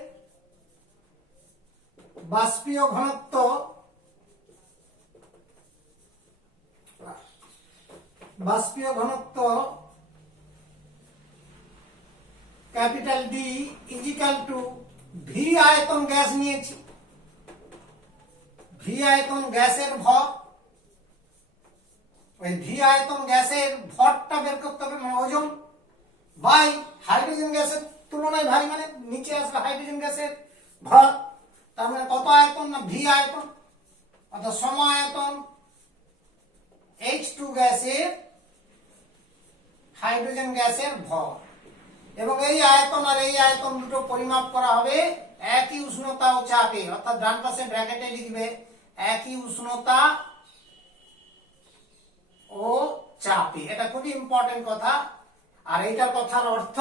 বাষ্পীয় ঘনত্ব capital D equal to V আয়তন গ্যাস নিয়েছি, ভি আয়তন গ্যাসের ভর, ওই ভি আয়তন গ্যাসের ভরটা বের করতে হবে, মানে ওজন, বাই হাইড্রোজেন গ্যাসের তুলনায় ভারী, মানে নিচে আসবে হাইড্রোজেন গ্যাসের ভর। তার মানে কত আয়তন? না ভি আয়তন, অর্থাৎ সম আয়তন H2 গ্যাসের হাইড্রোজেন গ্যাসের ভর। এবং এই আয়তন আর এই আয়তন দুটো পরিমাপ করা হবে একই উষ্ণতা ও চাপে, অর্থাৎ ডান পাশে ব্র্যাকেটে লিখবে একই উষ্ণতা ও চাপে। এটা খুবই ইম্পর্টেন্ট কথা। আর এইটার কথার অর্থ,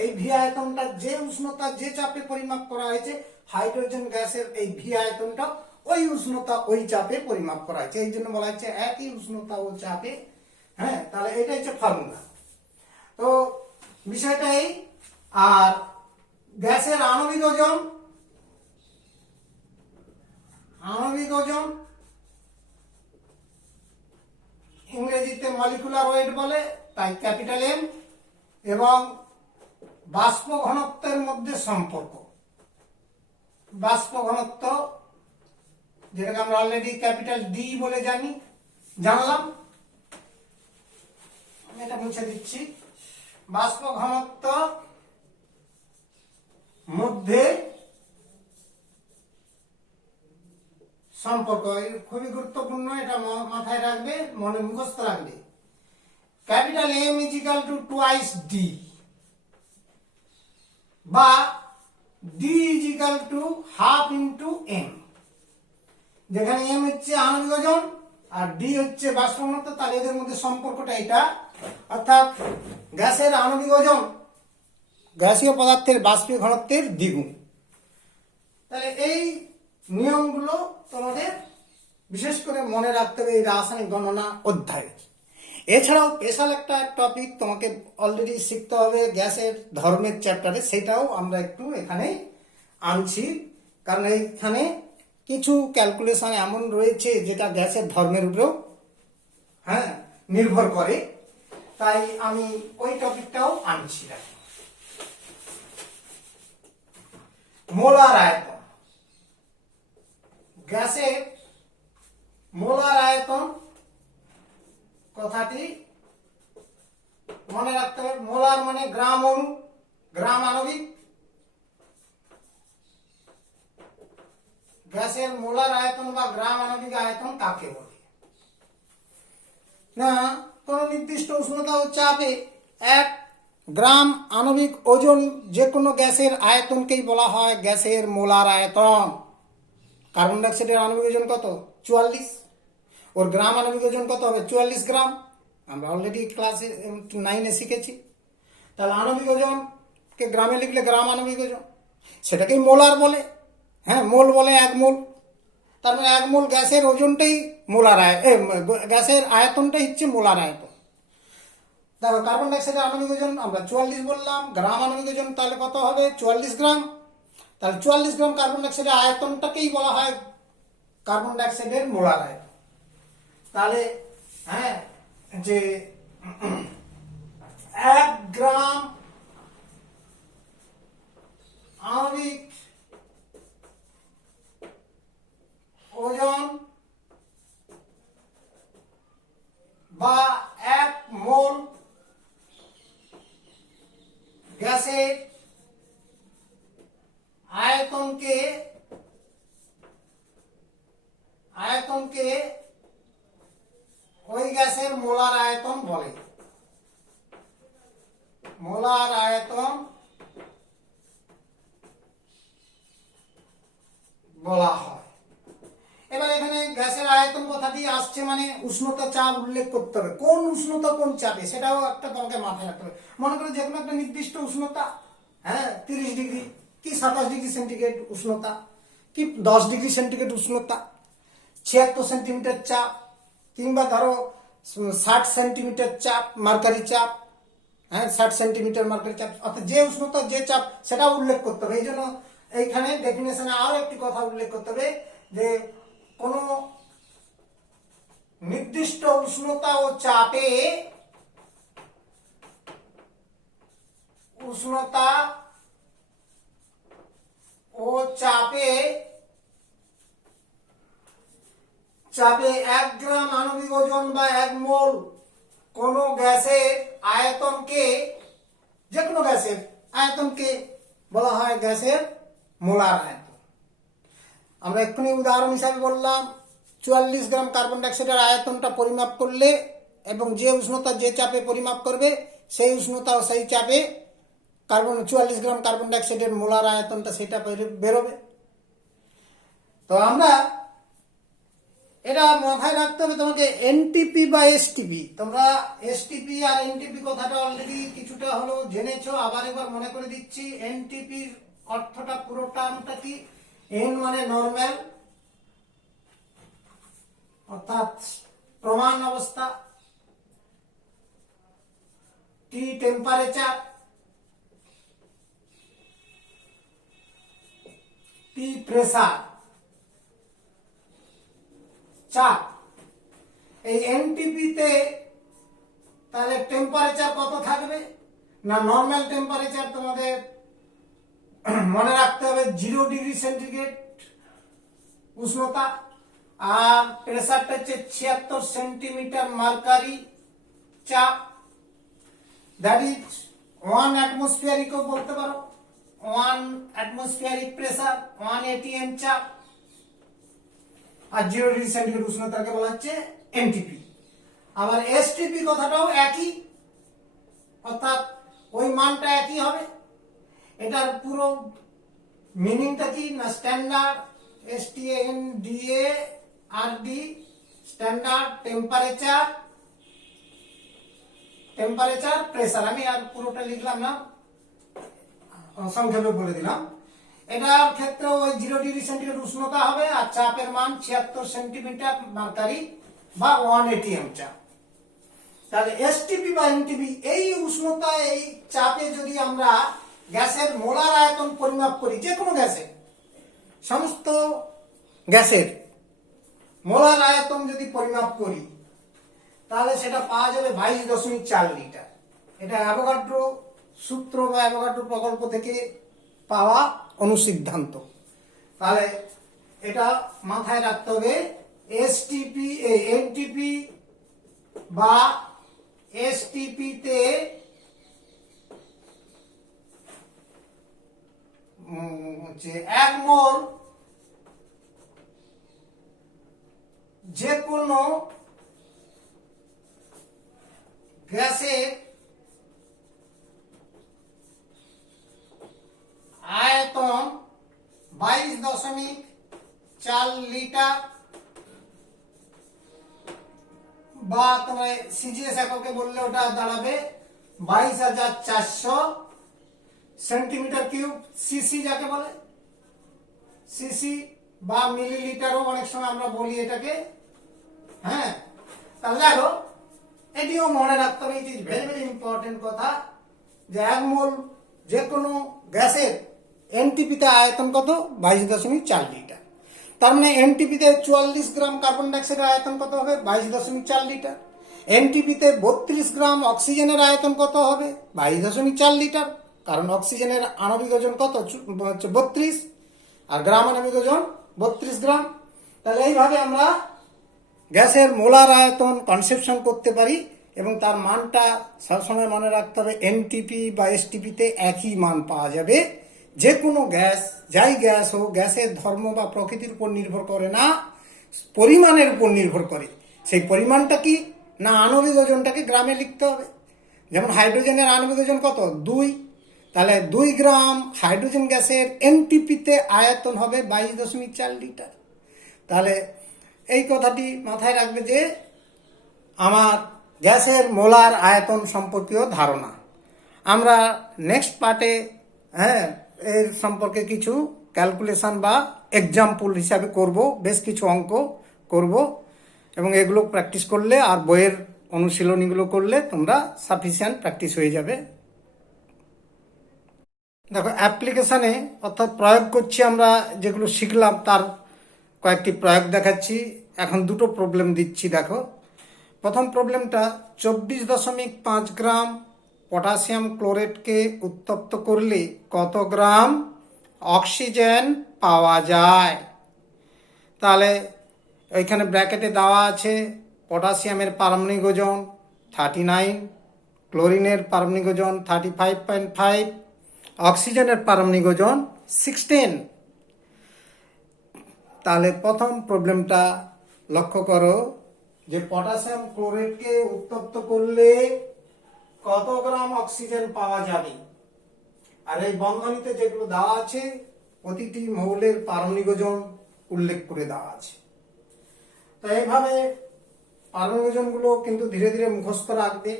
এই ভি আয়তনটা যে উষ্ণতা যে চাপে পরিমাপ করা হয়েছে, হাইড্রোজেন গ্যাসের এই ভি আয়তনটা ওই উষ্ণতা ওই চাপে পরিমাপ করা হয়েছে, এই জন্য বলা হচ্ছে একই উষ্ণতা ও চাপে। হ্যাঁ, তাহলে এটা হচ্ছে ফর্মুলা। তো বিষয়টা এই। আর গ্যাসের আণবিক ওজন ইংরেজিতে মলিকুলার ওয়েট বলে, তাই ক্যাপিটাল এম। এবং বাষ্প ঘনত্বের মধ্যে সম্পর্ক, বাষ্প ঘনত্ব যেটাকে আমরা অলরেডি ক্যাপিটাল ডি বলে জানলাম, আমি এটা মুছে দিচ্ছি। বাষ্প ঘনত্ব মধ্যে সম্পর্ক খুবই গুরুত্বপূর্ণ, এটা মাথায় রাখবে, মনে মুখস্থ রাখবে। Capital M is equal to twice D, বা D is equal to half into M. যেখানে এম হচ্ছে আণবিক ওজন আর ডি হচ্ছে বাষ্প ঘনত্ব, তাহলে এদের মধ্যে সম্পর্কটা এটা। অর্থাৎ গ্যাসের আণবিক ওজন গ্যাসীয় পদার্থের বাষ্পীয় ঘনত্বের দ্বিগুণ। তাহলে এই নিয়মগুলো তোমাদের বিশেষ করে মনে রাখতে হবে এই রাসায়নিক গণনা অধ্যায়ে। এছাড়াও স্পেশাল একটা টপিক তোমাকে অলরেডি শিখতে হবে গ্যাসের ধর্মের চ্যাপ্টারে, সেটাও আমরা একটু এখানে আনছি, কারণ এইখানে কিছু ক্যালকুলেশন এমন রয়েছে যেটা গ্যাসের ধর্মের উপরেও নির্ভর করে, তাই আমি ওই টপিকটাও আনছি। মোলার আয়তন, গ্যাসের মোলার আয়তন কথাটি মনে রাখতে হবে। মোলার মানে গ্রাম অণু, গ্রাম আণবিক। গ্যাসের মোলার আয়তন বা গ্রাম আণবিক আয়তন কাকে বলে? না, কোন নির্দিষ্ট উষ্ণতা ও চাপে 1 গ্রাম আণবিক ওজন যে কোনো গ্যাসের আয়তনকেই বলা হয় গ্যাসের মোলার আয়তন। কার্বন ডাইঅক্সাইডের আণবিক ওজন কত? 44। ওর গ্রাম আণবিক ওজন কত হবে? 44 গ্রাম। আমরা অলরেডি ক্লাসে 9-এ শিখেছি। তাহলে আণবিক ওজনকে গ্রামে লিখলে গ্রাম আণবিক ওজন, সেটাকেই মোলার বলে। হ্যাঁ, মোল বলে 1 মোল। তার মানে 1 মোল গ্যাসের ওজনটাই মোলার গ্যাসের আয়তনটাই হচ্ছে মোলার আয়তন। দেখো, কার্বন ডাইঅক্সাইডের আণবিক ওজন আমরা 44 বললাম, গ্রাম আণবিক ওজন তাহলে কত হবে? 44 গ্রাম। তাহলে 44 গ্রাম কার্বন ডাইঅক্সাইডের আয়তনটাকেই বলা হয় কার্বন ডাইঅক্সাইডের মোলার আয়তন। তাহলে যে 1 গ্রাম গ্যাসের আয়তনকে ওই গ্যাসের মোলার আয়তন বলে। মোলার আয়তন বলা হয়। এবার এখানে গ্যাসের আয়তন কথাটি আসছে মানে উষ্ণতা চাপ উল্লেখ করতে হবে, কোন উষ্ণতা কোন চাপে সেটাও একটা তোমাকে মাথায় রাখতে হবে। মনে করো যে কোনো একটা নির্দিষ্ট উষ্ণতা, হ্যাঁ 30 ডিগ্রি কি 27 ডিগ্রি সেন্টিগ্রেড উষ্ণতা কি 10 ডিগ্রি সেন্টিগ্রেড উষ্ণতা, 76 সেন্টিমিটার চাপ, কিংবা ধরো 60 সেন্টিমিটার চাপ মার্কারি চাপ, হ্যাঁ 60 সেন্টিমিটার মার্কারি চাপ, অর্থাৎ যে উষ্ণতা যে চাপ সেটাও উল্লেখ করতে হবে। এই জন্য এইখানে ডেফিনেশনে আরো একটি কথা উল্লেখ করতে হবে যে কোন নির্দিষ্ট উষ্ণতা ও চাপে চাপে 1 গ্রাম আণবিক ওজন বা 1 মোল কোন গ্যাসের আয়তনকে, যে কোনো গ্যাসের আয়তনকে বলা হয় গ্যাসের মোলার আয়তন। আমরা এক্ষুনি উদাহরণ হিসাবে বললাম 44 গ্রাম কার্বন ডাইঅক্সাইডের আয়তনটা পরিমাপ করলে এবং যে উষ্ণতা যে চাপে পরিমাপ করবে সেই উষ্ণতা ও সেই চাপে 44 গ্রাম কার্বন ডাইঅক্সাইডের মোলার আয়তনটা সেটা বেরোবে। তো আমরা এটা মাথায় রাখতে হবে তোমাকে এনটিপি বা এসটিপি। তোমরা এসটিপি আর এনটিপি কথাটা অলরেডি কিছুটা হলো জেনেছো, আবার এবার মনে করে দিচ্ছি। এনটিপির অর্থটা পুরো টার্মটা কি? এন মানে নরমাল অর্থাৎ প্রমাণ অবস্থা, টি টেম্পারেচার, টি প্রেসার, চাপ। এই এনটিপি তে তাহলে টেম্পারেচার কত থাকবে না, নরমাল টেম্পারেচার তোমাদের মনে রাখতে হবে 0 ডিগ্রি সেন্টিগ্রেড উষ্ণতা, আর প্রেসারটা হচ্ছে 76 সেন্টিমিটার মার্কারি চাপ, দ্যাট ইজ 1 অ্যাটমসফিয়ারিকও বলতে পারো, 1 অ্যাটমসফিয়ারিক প্রেসার, 1 এটিএম চাপ, আর 0 ডিগ্রি সেন্টিগ্রেড উষ্ণতাকে বলা হচ্ছে এনটিপি। আবার এসটিপি কথাটাও একই, অর্থাৎ ওই মানটা একই হবে। এটার পুরো মিনিংটা কি না, standard STANDARD standard temperature pressure. আমি আর পুরোটা লিখলাম না, সংক্ষেপে বলে দিলাম। এটার ক্ষেত্রে ওই 0 ডিগ্রি সেন্টিগ্রেড উষ্ণতা হবে আর চাপের মান 76 সেন্টিমিটার মার্কারি বা 1 এটিএম চাপ। তাহলে এসটিপি বা এনটিপি এই উষ্ণতা এই চাপে যদি আমরা গ্যাসের মোলার আয়তন পরিমাপ করি, যে কোনো গ্যাসের, সমস্ত গ্যাসের মোলার আয়তন যদি পরিমাপ করি তাহলে সেটা পাওয়া যাবে 22.4 লিটার। এটা অ্যাভোগাড্রো সূত্র বা অ্যাভোগাড্রো প্রকল্প থেকে পাওয়া অনুসিদ্ধান্ত। তাহলে এটা মাথায় রাখতে হবে। এসটিপি এনটিপি বা এসটিপি তে হচ্ছে 1 মোল যে কোনো গ্যাসের আয়তন 22.4 লিটার বা তোমার সিজিএস এককে বললে ওটা দাঁড়াবে 22,400 সেন্টিমিটার কিউব, সিসি যাকে বলে, সিসি বা মিলিলিটারও অনেক সময় আমরা বলি এটাকে। হ্যাঁ, তাহলে দেখো এটিও মনে রাখতে হবে, it is very very important কথা, যে 1 মোল যে কোনো গ্যাসের এনটিপিতে আয়তন কত, 22.4 লিটার। তার মানে এনটিপিতে 44 গ্রাম কার্বন ডাইঅক্সাইডের আয়তন কত হবে, 22.4 লিটার। এনটিপিতে 32 গ্রাম অক্সিজেনের আয়তন কত হবে, 22.4 লিটার, কারণ অক্সিজেনের আণবিক ওজন কত হচ্ছে 32 আর গ্রাম আণবিক ওজন 32 গ্রাম। তাহলে এইভাবে আমরা গ্যাসের মোলার আয়তন কনসেপশন করতে পারি এবং তার মানটা সবসময় মনে রাখতে হবে এনটিপি বা এসটিপিতে একই মান পাওয়া যাবে। যে কোনো গ্যাস, যাই গ্যাস হোক, গ্যাসের ধর্ম বা প্রকৃতির উপর নির্ভর করে না, পরিমাণের উপর নির্ভর করে। সেই পরিমাণটা কি না, আণবিক ওজনটাকে গ্রামে লিখতে হবে। যেমন হাইড্রোজেনের আণবিক ওজন কত, 2, তাহলে 2 গ্রাম হাইড্রোজেন গ্যাসের এনটিপিতে আয়তন হবে 22.4 লিটার। তাহলে এই কথাটি মাথায় রাখবে যে আমার গ্যাসের মোলার আয়তন সম্পর্কীয় ধারণা। আমরা নেক্সট পার্টে এর সম্পর্কে কিছু ক্যালকুলেশন বা এক্সাম্পল হিসাবে করব, বেশ কিছু অঙ্ক করব, এবং এগুলো প্র্যাকটিস করলে আর বইয়ের অনুশীলনীগুলো করলে তোমরা সাফিসিয়েন্ট প্র্যাকটিস হয়ে যাবে। দেখো অ্যাপ্লিকেশানে অর্থাৎ প্রয়োগ করছি, আমরা যেগুলো শিখলাম তার কয়েকটি প্রয়োগ দেখাচ্ছি। এখন দুটো প্রবলেম দিচ্ছি, দেখো। প্রথম প্রবলেমটা 24.5 গ্রাম পটাশিয়াম ক্লোরেটকে উত্তপ্ত করলে কত গ্রাম অক্সিজেন পাওয়া যায়। তাহলে ওইখানে ব্র্যাকেটে দেওয়া আছে পটাশিয়ামের পারমাণবিক ওজন 39, ক্লোরিনের পারমাণবিক ওজন 35.5, অক্সিজেনের পারমাণবিক ওজন 16। তাহলে প্রথম প্রবলেমটা লক্ষ্য করো যে পটাশিয়াম ক্লোরেটকে উত্তপ্ত করলে কত গ্রাম অক্সিজেন পাওয়া যাবে। আর এই বন্ধনীতে যেগুলো দেওয়া আছে প্রতিটি মৌলের পারমাণবিক ওজন উল্লেখ করে দেওয়া আছে। তো এইভাবে পারমাণবিক ওজনগুলো কিন্তু ধীরে ধীরে মুখস্থ রাখবে,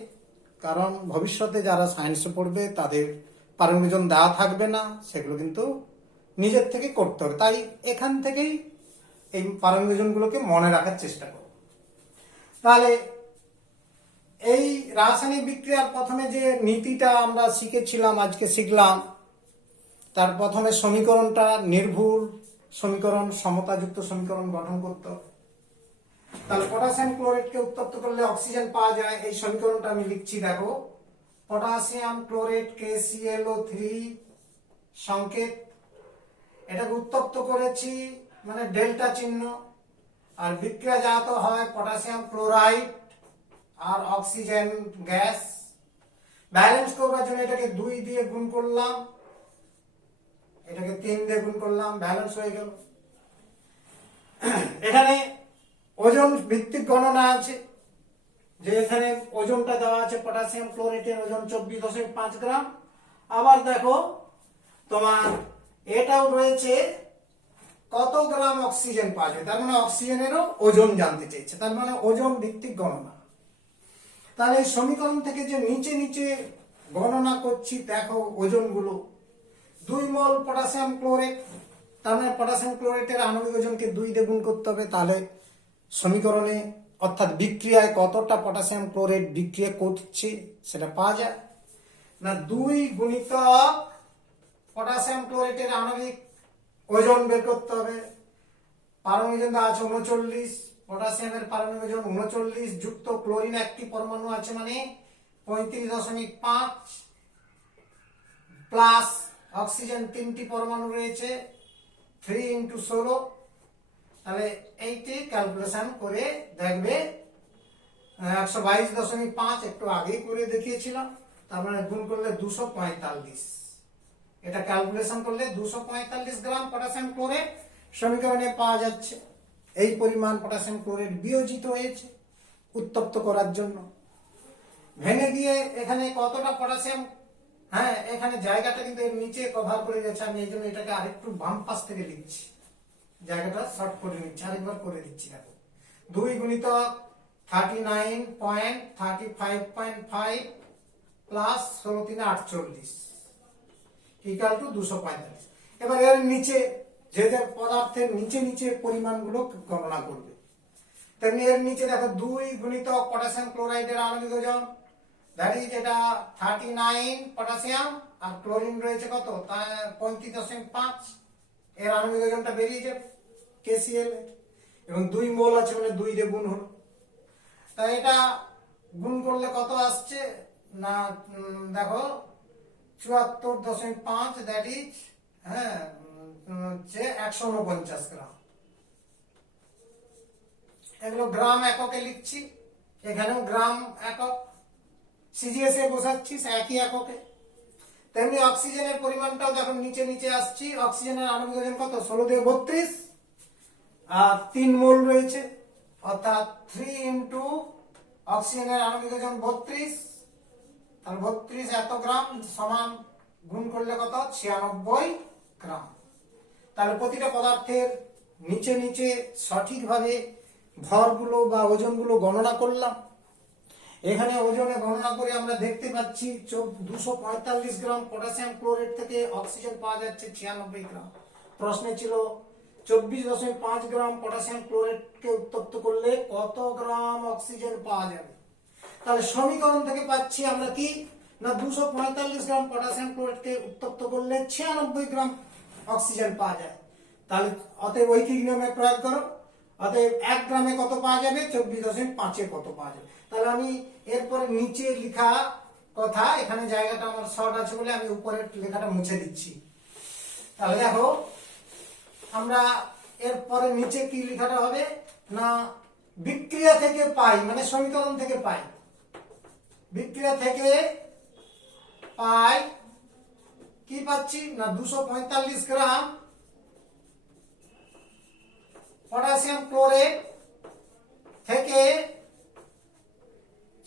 কারণ ভবিষ্যতে যারা সায়েন্সে পড়বে তাদের পারমাণবিক ওজন দেওয়া থাকবে না, সেগুলো কিন্তু নিজের থেকে করতে হবে। তাই এখান থেকেই এই পারমাণবিক ওজনগুলোকে মনে রাখার চেষ্টা করো। তাহলে এই রাসায়নিক বিক্রিয়ার প্রথমে যে নীতিটা আমরা শিখেছিলাম, আজকে শিখলাম, তার প্রথমে সমীকরণটা নির্ভুল সমীকরণ, সমতাযুক্ত সমীকরণ গঠন করতে হবে। তাহলে পটাশিয়াম ক্লোরেটকে উত্তপ্ত করলে অক্সিজেন পাওয়া যায়, এই সমীকরণটা আমি লিখছি। দেখো, পটাশিয়াম ক্লোরেট KClO3 সংকেত, এটাকে উত্তপ্ত করেছি মানে ডেল্টা চিহ্ন, আর বিক্রিয়াজাত হয় পটাশিয়াম ক্লোরাইড আর অক্সিজেন গ্যাস। ব্যালেন্স করবার জন্য এটাকে 2 দিয়ে গুণ করলাম, এটাকে 3 দিয়ে গুণ করলাম, ব্যালেন্স হয়ে গেল। এখানে ওজন ভিত্তিক গণনা আছে, যে এখানে ওজনটা দেওয়া আছে পটাশিয়াম ক্লোরেটের ওজন 24.5 গ্রাম। আবার দেখো তোমার এটাও রয়েছে কত গ্রাম অক্সিজেন পাওয়া যায়, তার মানে অক্সিজেনেরও ওজন জানতে চেয়েছে, তার মানে ওজন ভিত্তিক গণনা। তাহলে এই সমীকরণ থেকে যে নিচে নিচে গণনা করছি, দেখো ওজনগুলো 2 মোল পটাশিয়াম ক্লোরেট, তার মানে পটাশিয়াম ক্লোরেটের আণবিক ওজনকে 2 দিয়ে গুণ করতে হবে। তাহলে সমীকরণে অর্থাৎ বিক্রিয়ায় কতটা পটাশিয়াম ক্লোরেট বিক্রিয়া করছে সেটা পাওয়া যায় না। 2 গুণিতক পটাশিয়াম ক্লোরেটের আণবিক ওজন বের করতে হবে। পারমাণবিক ওজন দেওয়া আছে 39, পটাশিয়ামের পারমাণবিক ওজন 39 যুক্ত ক্লোরিন একটি পরমাণু আছে মানে 35.5 প্লাস অক্সিজেন 3টি পরমাণু রয়েছে 3 × 16। তাহলে এইটি ক্যালকুলেশন করে দেখবে 122.5 একটু আগেই করে দেখিয়েছিলাম, তার মানে গুণ করলে 245। এটা ক্যালকুলেশন করলে 245 গ্রাম পটাশিয়াম ক্লোরেট সমীকরণে পাওয়া যাচ্ছে। এই পরিমাণ পটাশিয়াম ক্লোরেট বিয়োজিত হয়েছে উত্তপ্ত করার জন্য। ভেঙে গিয়ে এখানে কতটা পটাশিয়াম, এখানে জায়গাটা কিন্তু এর নিচে কভার করে গেছে, আমি এই জন্য এটাকে আরেকটু বাম পাশ থেকে লিখছি, জায়গাটা শর্ট করে নিচ্ছি, আরেকবার করে দিচ্ছি। দেখো 2 গুণিতক 39.35.5 প্লাস 16×3 = 48 ইকুয়াল টু 245। এবার এর নিচে যে যে পদার্থের নিচে নিচে পরিমাণগুলো গণনা করবে, তেমনি এর নিচে দেখো 2 গুণিতক পটাশিয়াম ক্লোরাইডের আণবিক ওজন, দ্যাট ইজ এটা 39 পটাশিয়াম, আর ক্লোরিন রয়েছে কত 35.5, এর আণবিক ওজনটা বেরিয়ে যাবে KCl, এবং 2 মোল আছে মানে 2 দিয়ে গুণ হলো। তাই এটা গুণ করলে কত আসছে না, দেখো 74.5, দ্যাট ইজ 149 গ্রাম। এগুলো গ্রাম এককে লিখছি, এখানেও গ্রাম একক, সিজিএস এ বসাচ্ছি একই এককে। তেমনি অক্সিজেনের পরিমাণটাও যখন নিচে নিচে আসছি, অক্সিজেনের আণবিক ওজন কত, 16 দিয়ে 32, আর 3 মোল রয়েছে, অর্থাৎ 3 ইন্টু অক্সিজেনের আণবিক ওজন 32, তাহলে 32 এত গ্রাম সমান গুণ করলে কত, 96 গ্রাম। তাহলে প্রতিটা পদার্থের নিচে নিচে সঠিকভাবে ভরগুলো বা ওজনগুলো গণনা করলাম। এখানে ওজনে গণনা করে আমরা দেখতে পাচ্ছি 245 গ্রাম পটাশিয়াম ক্লোরাইড থেকে অক্সিজেন পাওয়া যাচ্ছে 96 গ্রাম। প্রশ্নে ছিল 24.5 গ্রাম পটাশিয়াম ক্লোরাইডকে উত্তপ্ত করলে কত গ্রাম অক্সিজেন পাওয়া যাবে। তাহলে সমীকরণ থেকে পাচ্ছি আমরা কি না, 245 গ্রাম পটাশিয়াম ক্লোরাইডকে উত্তপ্ত করলে 96 গ্রাম অক্সিজেন পাওয়া যায়। তাহলে অতএব ঐকিক নিয়মে প্রয়োগ করো, অতএব 1 গ্রামে কত পাওয়া যাবে, 24.5 কত পাওয়া যাবে। তাহলে আমি এরপরে নিচে লেখা কথা, এখানে জায়গাটা আমার শর্ট আছে বলে আমি উপরের লেখাটা মুছে দিচ্ছি। তাহলে দেখো আমরা এরপরে নিচে কি লেখাটা হবে না, বিক্রিয়া থেকে পাই, মানে সমীকরণ থেকে পাই, বিক্রিয়া থেকে পাই কি পাচ্ছি না, 245 গ্রাম পটাশিয়াম ক্লোরাইড থেকে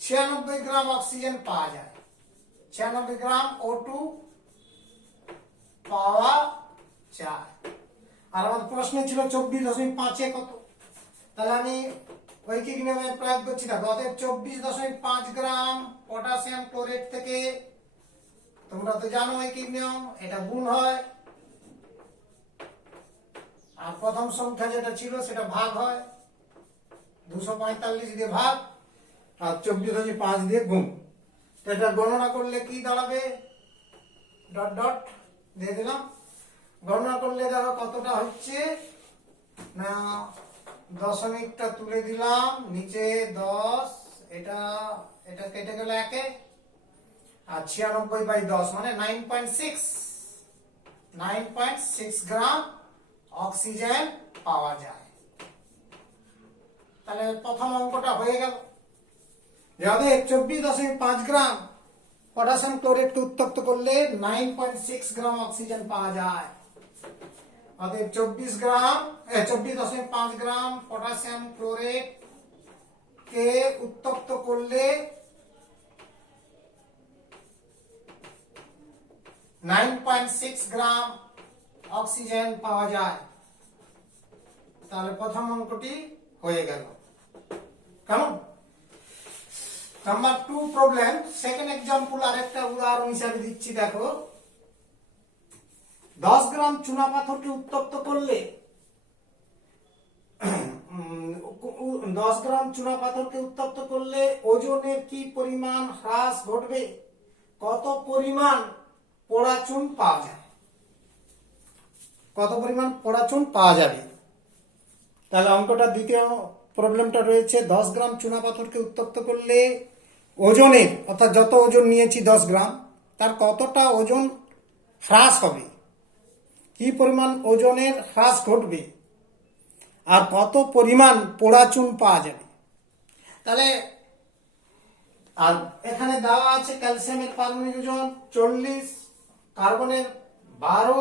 96 গ্রাম অক্সিজেন পাওয়া যায়, 96 গ্রাম O2 পাওয়া যায়। আর আমাদের প্রশ্নে ছিল 24.5 কত, তাহলে আমি ঐকিক নিয়মে প্রয়োগ করছি। দেখো অতএব 24.5 গ্রাম পটাশিয়াম ক্লোরাইড থেকে, তোমরা তো জানো ঐকিক নিয়ম, এটা গুণ হয়, আর প্রথম সংখ্যা যেটা ছিল সেটা ভাগ হয়, 245 দিয়ে ভাগ আর 24.5 দিয়ে গুণ। এটা গণনা করলে কি দাঁড়াবে, ডট ডট দিয়ে দিলাম, গণনা করলে দেখো কতটা হচ্ছে না, দশমিকটা তুলে দিলাম, নিচে 10, এটা এটা কেটে গেল 1 আর 96/10 মানে 9.6 গ্রাম অক্সিজেন পাওয়া যায়। তাহলে প্রথম অঙ্কটা হয়ে গেল। যাদের 24.5 গ্রাম পটাশিয়াম ক্লোরাইডকে উত্তপ্ত করলে 9.6 গ্রাম অক্সিজেন পাওয়া যায়। অতএব 24.5 গ্রাম পটাশিয়াম ক্লোরাইড কে উত্তপ্ত করলে 9.6 গ্রাম অক্সিজেন পাওয়া যায়। তাহলে প্রথম অঙ্কটি হয়ে গেল। কেমন? নাম্বার 2 প্রবলেম, সেকেন্ড এক্সাম্পল আরেকটা উদাহরণ হিসাবে দিচ্ছি। দেখো 10 গ্রাম চুনা পাথরকে উত্তপ্ত করলে 10 গ্রাম চুনা পাথরকে উত্তপ্ত করলে ওজনের কি পরিমাণ হ্রাস ঘটবে, কত পরিমাণ পোড়া চুন পাওয়া যায়, কত পরিমাণ পোড়া চুন পাওয়া যাবে। তাহলে অঙ্কটা দ্বিতীয় প্রবলেমটা রয়েছে, 10 গ্রাম চুনা পাথরকে উত্তপ্ত করলে ওজনের, অর্থাৎ যত ওজন নিয়েছি 10 গ্রাম, তার কতটা ওজন হ্রাস হবে, কি পরিমাণ ওজনের হ্রাস ঘটবে, আর কত পরিমাণ পোড়া চুন পাওয়া যাবে। তাহলে আর এখানে দেওয়া আছে ক্যালসিয়ামের পারমাণবিক ওজন 40, কার্বনের 12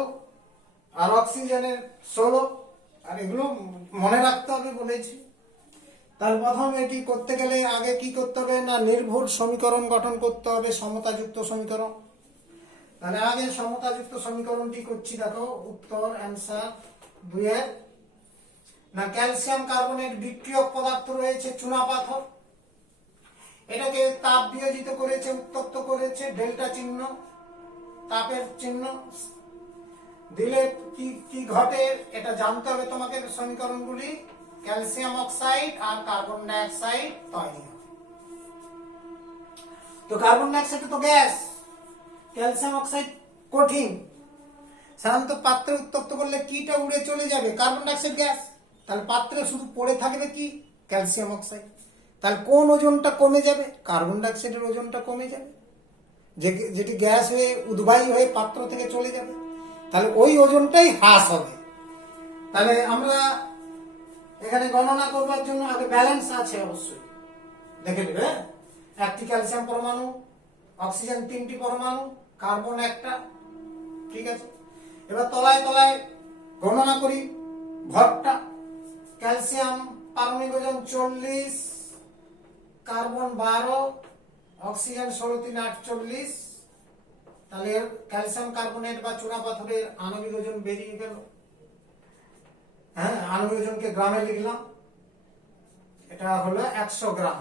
আর অক্সিজেনের 16, আর এগুলো মনে রাখতে হবে বলেছি। তার প্রথম এটি করতে গেলে আগে কি করতে হবে না, নির্ভুল সমীকরণ গঠন করতে হবে, সমতাযুক্ত সমীকরণ। তাহলে আগে সমতাযুক্ত সমীকরণটি করছি। দেখো উত্তর অ্যান্সার 2 এর না, ক্যালসিয়াম কার্বনেট বিক্রিয়ক পদার্থ রয়েছে চুনা পাথর, এটাকে তাপ বিয়োজিত করেছে, উত্তপ্ত করেছে, ডেল্টা চিহ্ন, তাপের চিহ্ন দিলে কি কি ঘটে এটা জানতে হবে তোমাকে। সমীকরণগুলি ক্যালসিয়াম অক্সাইড আর কার্বন ডাই অক্সাইড তৈরি হবে। তো কার্বন ডাই অক্সাইড তো গ্যাস, ক্যালসিয়াম অক্সাইড কঠিন। সাধারণত পাত্রে উত্তপ্ত করলে কিটা উড়ে চলে যাবে, কার্বন ডাই অক্সাইড গ্যাস। তাহলে পাত্রে শুধু পড়ে থাকবে কি, ক্যালসিয়াম অক্সাইড। তাহলে কোন ওজনটা কমে যাবে, কার্বন ডাই অক্সাইডের ওজনটা কমে যাবে, যেটি গ্যাস হয়ে উদ্বায়ী হয়ে পাত্র থেকে চলে যাবে। তাহলে ওই ওজনটাই হ্রাস হবে। তাহলে আমরা এখানে গণনা করবার জন্য আগে ব্যালেন্স আছে, অবশ্যই দেখে নেবে। একটি ক্যালসিয়াম পরমাণু, অক্সিজেন 3টি পরমাণু, কার্বন একটা। ঠিক আছে, এবার তলায় তলায় গণনা করি ভরটা। ক্যালসিয়াম পারমাণবিক ওজন 40, কার্বন 12, অক্সিজেন 16 3 48। তাহলে ক্যালসিয়াম কার্বনেট বা চুনা পাথরের আণবিক ওজন বেরিয়ে গেল। হ্যাঁ, আণবিক ওজনকে গ্রামে লিখলাম, এটা হলো 100 গ্রাম।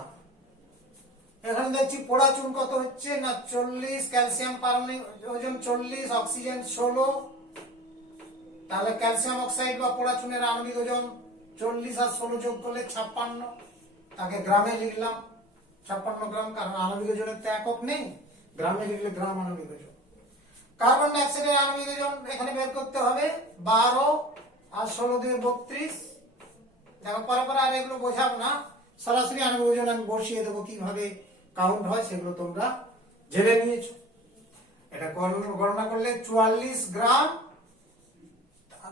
এখানে দেখছি পোড়া চুন কত হচ্ছে না 40, ক্যালসিয়াম পারমাণবিক ওজন 40, অক্সিজেন 16। তাহলে ক্যালসিয়াম অক্সাইড বা পোড়া চুনের আণবিক ওজন 40 আর 16 যোগ করলে 56, তাকে গ্রামে লিখলাম 56 গ্রাম, কারণ আণবিক ওজনের তো একক নেই, গ্রামে লিখলে গ্রাম আণবিক ওজন। কার্বন ডাইঅক্সাইডের আণবিক ওজন এখানে বের করতে হবে 12 আর 16 দিয়ে 32। দেখো পরে পরে আর এগুলো বোঝাবো না, সরাসরি আণবিক ওজন আমি বসিয়ে দেবো, কিভাবে কাউন্ট হয় সেগুলো তোমরা জেনে নিয়েছো। এটা গণনা করলে 44 গ্রাম,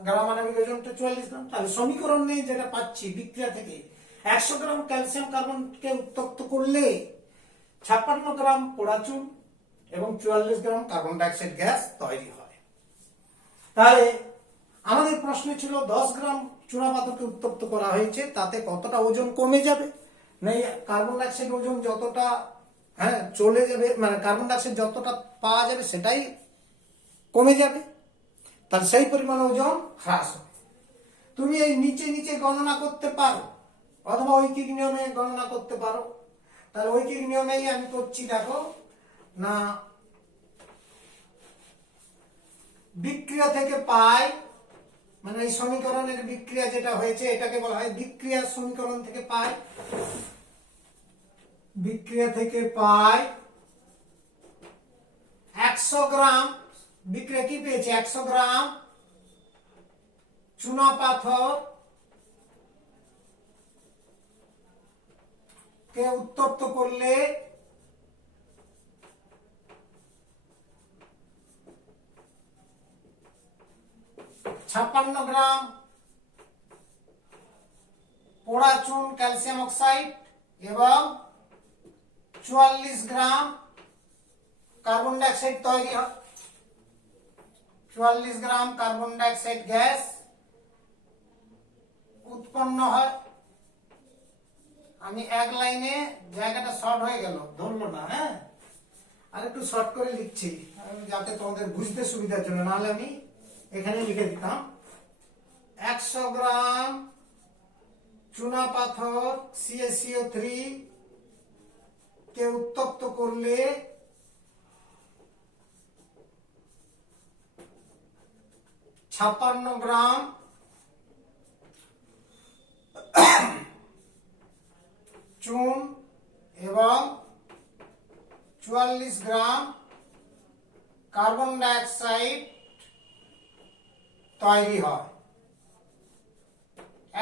গ্রাম আণবিক ওজনটা 44 গ্রাম। তাহলে সমীকরণ নেই যেটা পাচ্ছি বিক্রিয়া থেকে 100 গ্রাম ক্যালসিয়াম কার্বনকে উত্তপ্ত করলে 56 গ্রাম পোড়া চুন এবং 44 গ্রাম কার্বন ডাইঅক্সাইড গ্যাস তৈরি হয়। তাহলে আমাদের প্রশ্ন ছিল 10 গ্রাম চুনাপাথরকে উত্তপ্ত করা হয়েছে, তাতে কতটা ওজন কমে যাবে? না কার্বন ডাইঅক্সাইড ওজন যতটা চলে যাবে, মানে কার্বন ডাইঅক্সাইড যতটা পাওয়া যাবে সেটাই কমে যাবে, তার সেই পরিমাণ ওজন হ্রাস হবে। তুমি এই নিচে নিচে গণনা করতে পারো অথবা ঐকিক নিয়মে গণনা করতে পারো। তাহলে ঐকিক নিয়মেই আমি করছি। দেখো না, বিক্রিয়া থেকে পাই, মানে এই সমীকরণের বিক্রিয়া যেটা হয়েছে এটাকে বলা হয় বিক্রিয়ার সমীকরণ থেকে পাই। বিক্রিয়া থেকে পাই 100 গ্রাম, বিক্রিয়া কি পেয়েছে 100 গ্রাম চুনা পাথর কে উত্তপ্ত করলে 56 গ্রাম পোড়া চুন ক্যালসিয়াম অক্সাইড এবং 44 গ্রাম কার্বন ডাইঅক্সাইড তৈরি হয়। 44 গ্রাম কার্বন ডাইঅক্সাইড গ্যাস উৎপন্ন হয়। আমি এক লাইনে, জায়গাটা শর্ট হয়ে গেল, ধরলো না। হ্যাঁ, আর একটু শর্ট করে লিখছি যাতে তোমাদের বুঝতে সুবিধার জন্য, নাহলে আমি এখানে লিখে দিতাম 100 গ্রাম চুনা পাথর CaCO3 কে উত্তপ্ত করলে 56 গ্রাম চুন এবং 44 গ্রাম কার্বন ডাইঅক্সাইড তৈরি হয়।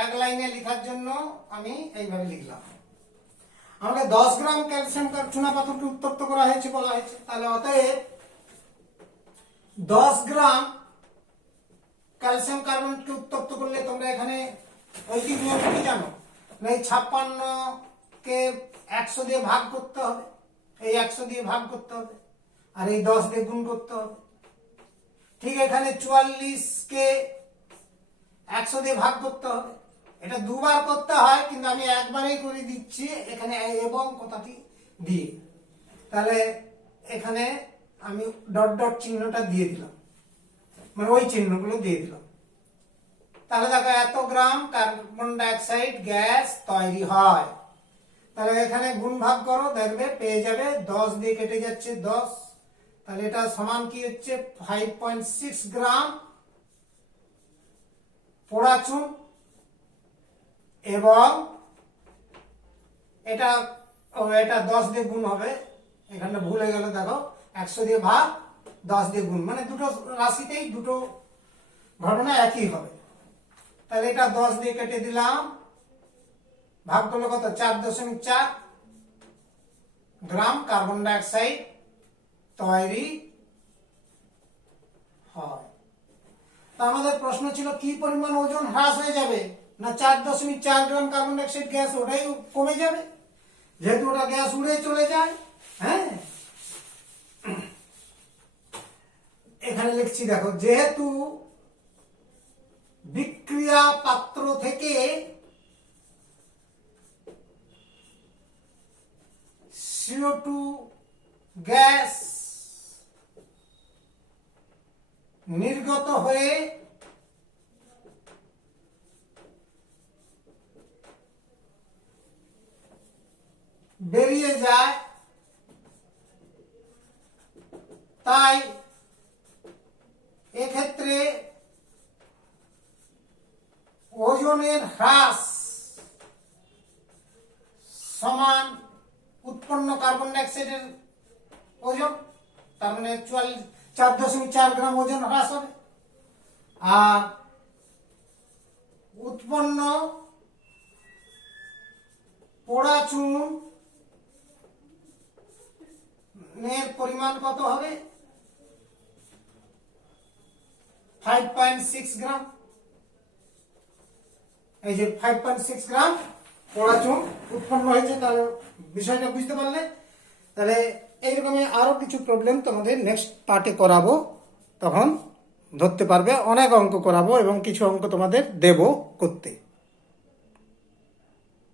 এক লাইনে লেখার জন্য আমি এইভাবে লিখলাম। আমাকে 10 গ্রাম ক্যালসিয়াম চুনা পাথরকে উত্তপ্ত করা হয়েছে বলা হয়েছে, তাহলে অতএব 10 গ্রাম ক্যালসিয়াম কার্বনেটকে উত্তপ্ত করলে তোমরা এখানে ঐকিক নিয়ম কি জানো? এই 56 কে 100 দিয়ে ভাগ করতে হবে, এই 100 দিয়ে ভাগ করতে হবে, আর এই 10 দিয়ে গুণ করতে হবে। ঠিক এখানে 44 কে 100 দিয়ে ভাগ করতে হবে, এটা দুবার করতে হয় কিন্তু আমি একবারেই করে দিচ্ছি এখানে এবং কথাটি দিয়ে। তাহলে এখানে আমি ডট ডট চিহ্নটা দিয়ে দিলাম, মানে ওই চিহ্নগুলো দিয়ে দিলাম। তাহলে দেখো এত গ্রাম কার্বন ডাইঅক্সাইড গ্যাস তৈরি হয়। তাহলে এখানে গুণ ভাগ করো, দেখবে পেয়ে যাবে 10 দিয়ে কেটে যাচ্ছে 10, তাহলে এটা সমান কি হচ্ছে 5.6 গ্রাম পোড়া চুন এবং এটা 10 দিয়ে গুণ হবে, এখানে ভুল হয়ে গেল, দেখো 100 দিয়ে ভাগ 10 দিয়ে গুণ, মানে দুটো রাশিতেই দুটো ঘটনা একই হবে। তাহলে এটা 10 দিয়ে কেটে দিলাম, ভাগ করলে কত 4.4 গ্রাম কার্বন ডাইঅক্সাইড তৈরি হয়। তা আমাদের প্রশ্ন ছিল কি পরিমাণ ওজন হ্রাস হয়ে যাবে? না 4.4 গ্রাম কার্বন ডাইঅক্সাইড গ্যাস ওটাই কমে যাবে। যেহেতু ওটা গ্যাস উড়ে চলে যায়, হ্যাঁ, এখানে লিখছি দেখো, যেহেতু বিক্রিয়া পাত্র থেকে CO2 গ্যাস নির্গত হয়ে বেরিয়ে যায়, তাই এক্ষেত্রে ওজনের হ্রাস সমান উৎপন্ন কার্বন ডাইঅক্সাইডের ওজন, তার মানে 4.4 গ্রাম ওজন হ্রাস হবে। আর উৎপন্ন পোড়া চুনের পরিমাণ কত হবে? 5.6 গ্রাম। এই যে 5.6 গ্রাম পোড়া চুন উৎপন্ন হয়েছে, তাহলে বিষয়টা বুঝতে পারলে। তাহলে এইরকমই আরো কিছু প্রবলেম তোমাদের নেক্সট পার্টে করাবো, তখন ধরতে পারবে। অনেক অঙ্ক করাবো এবং কিছু অঙ্ক তোমাদের দেব করতে।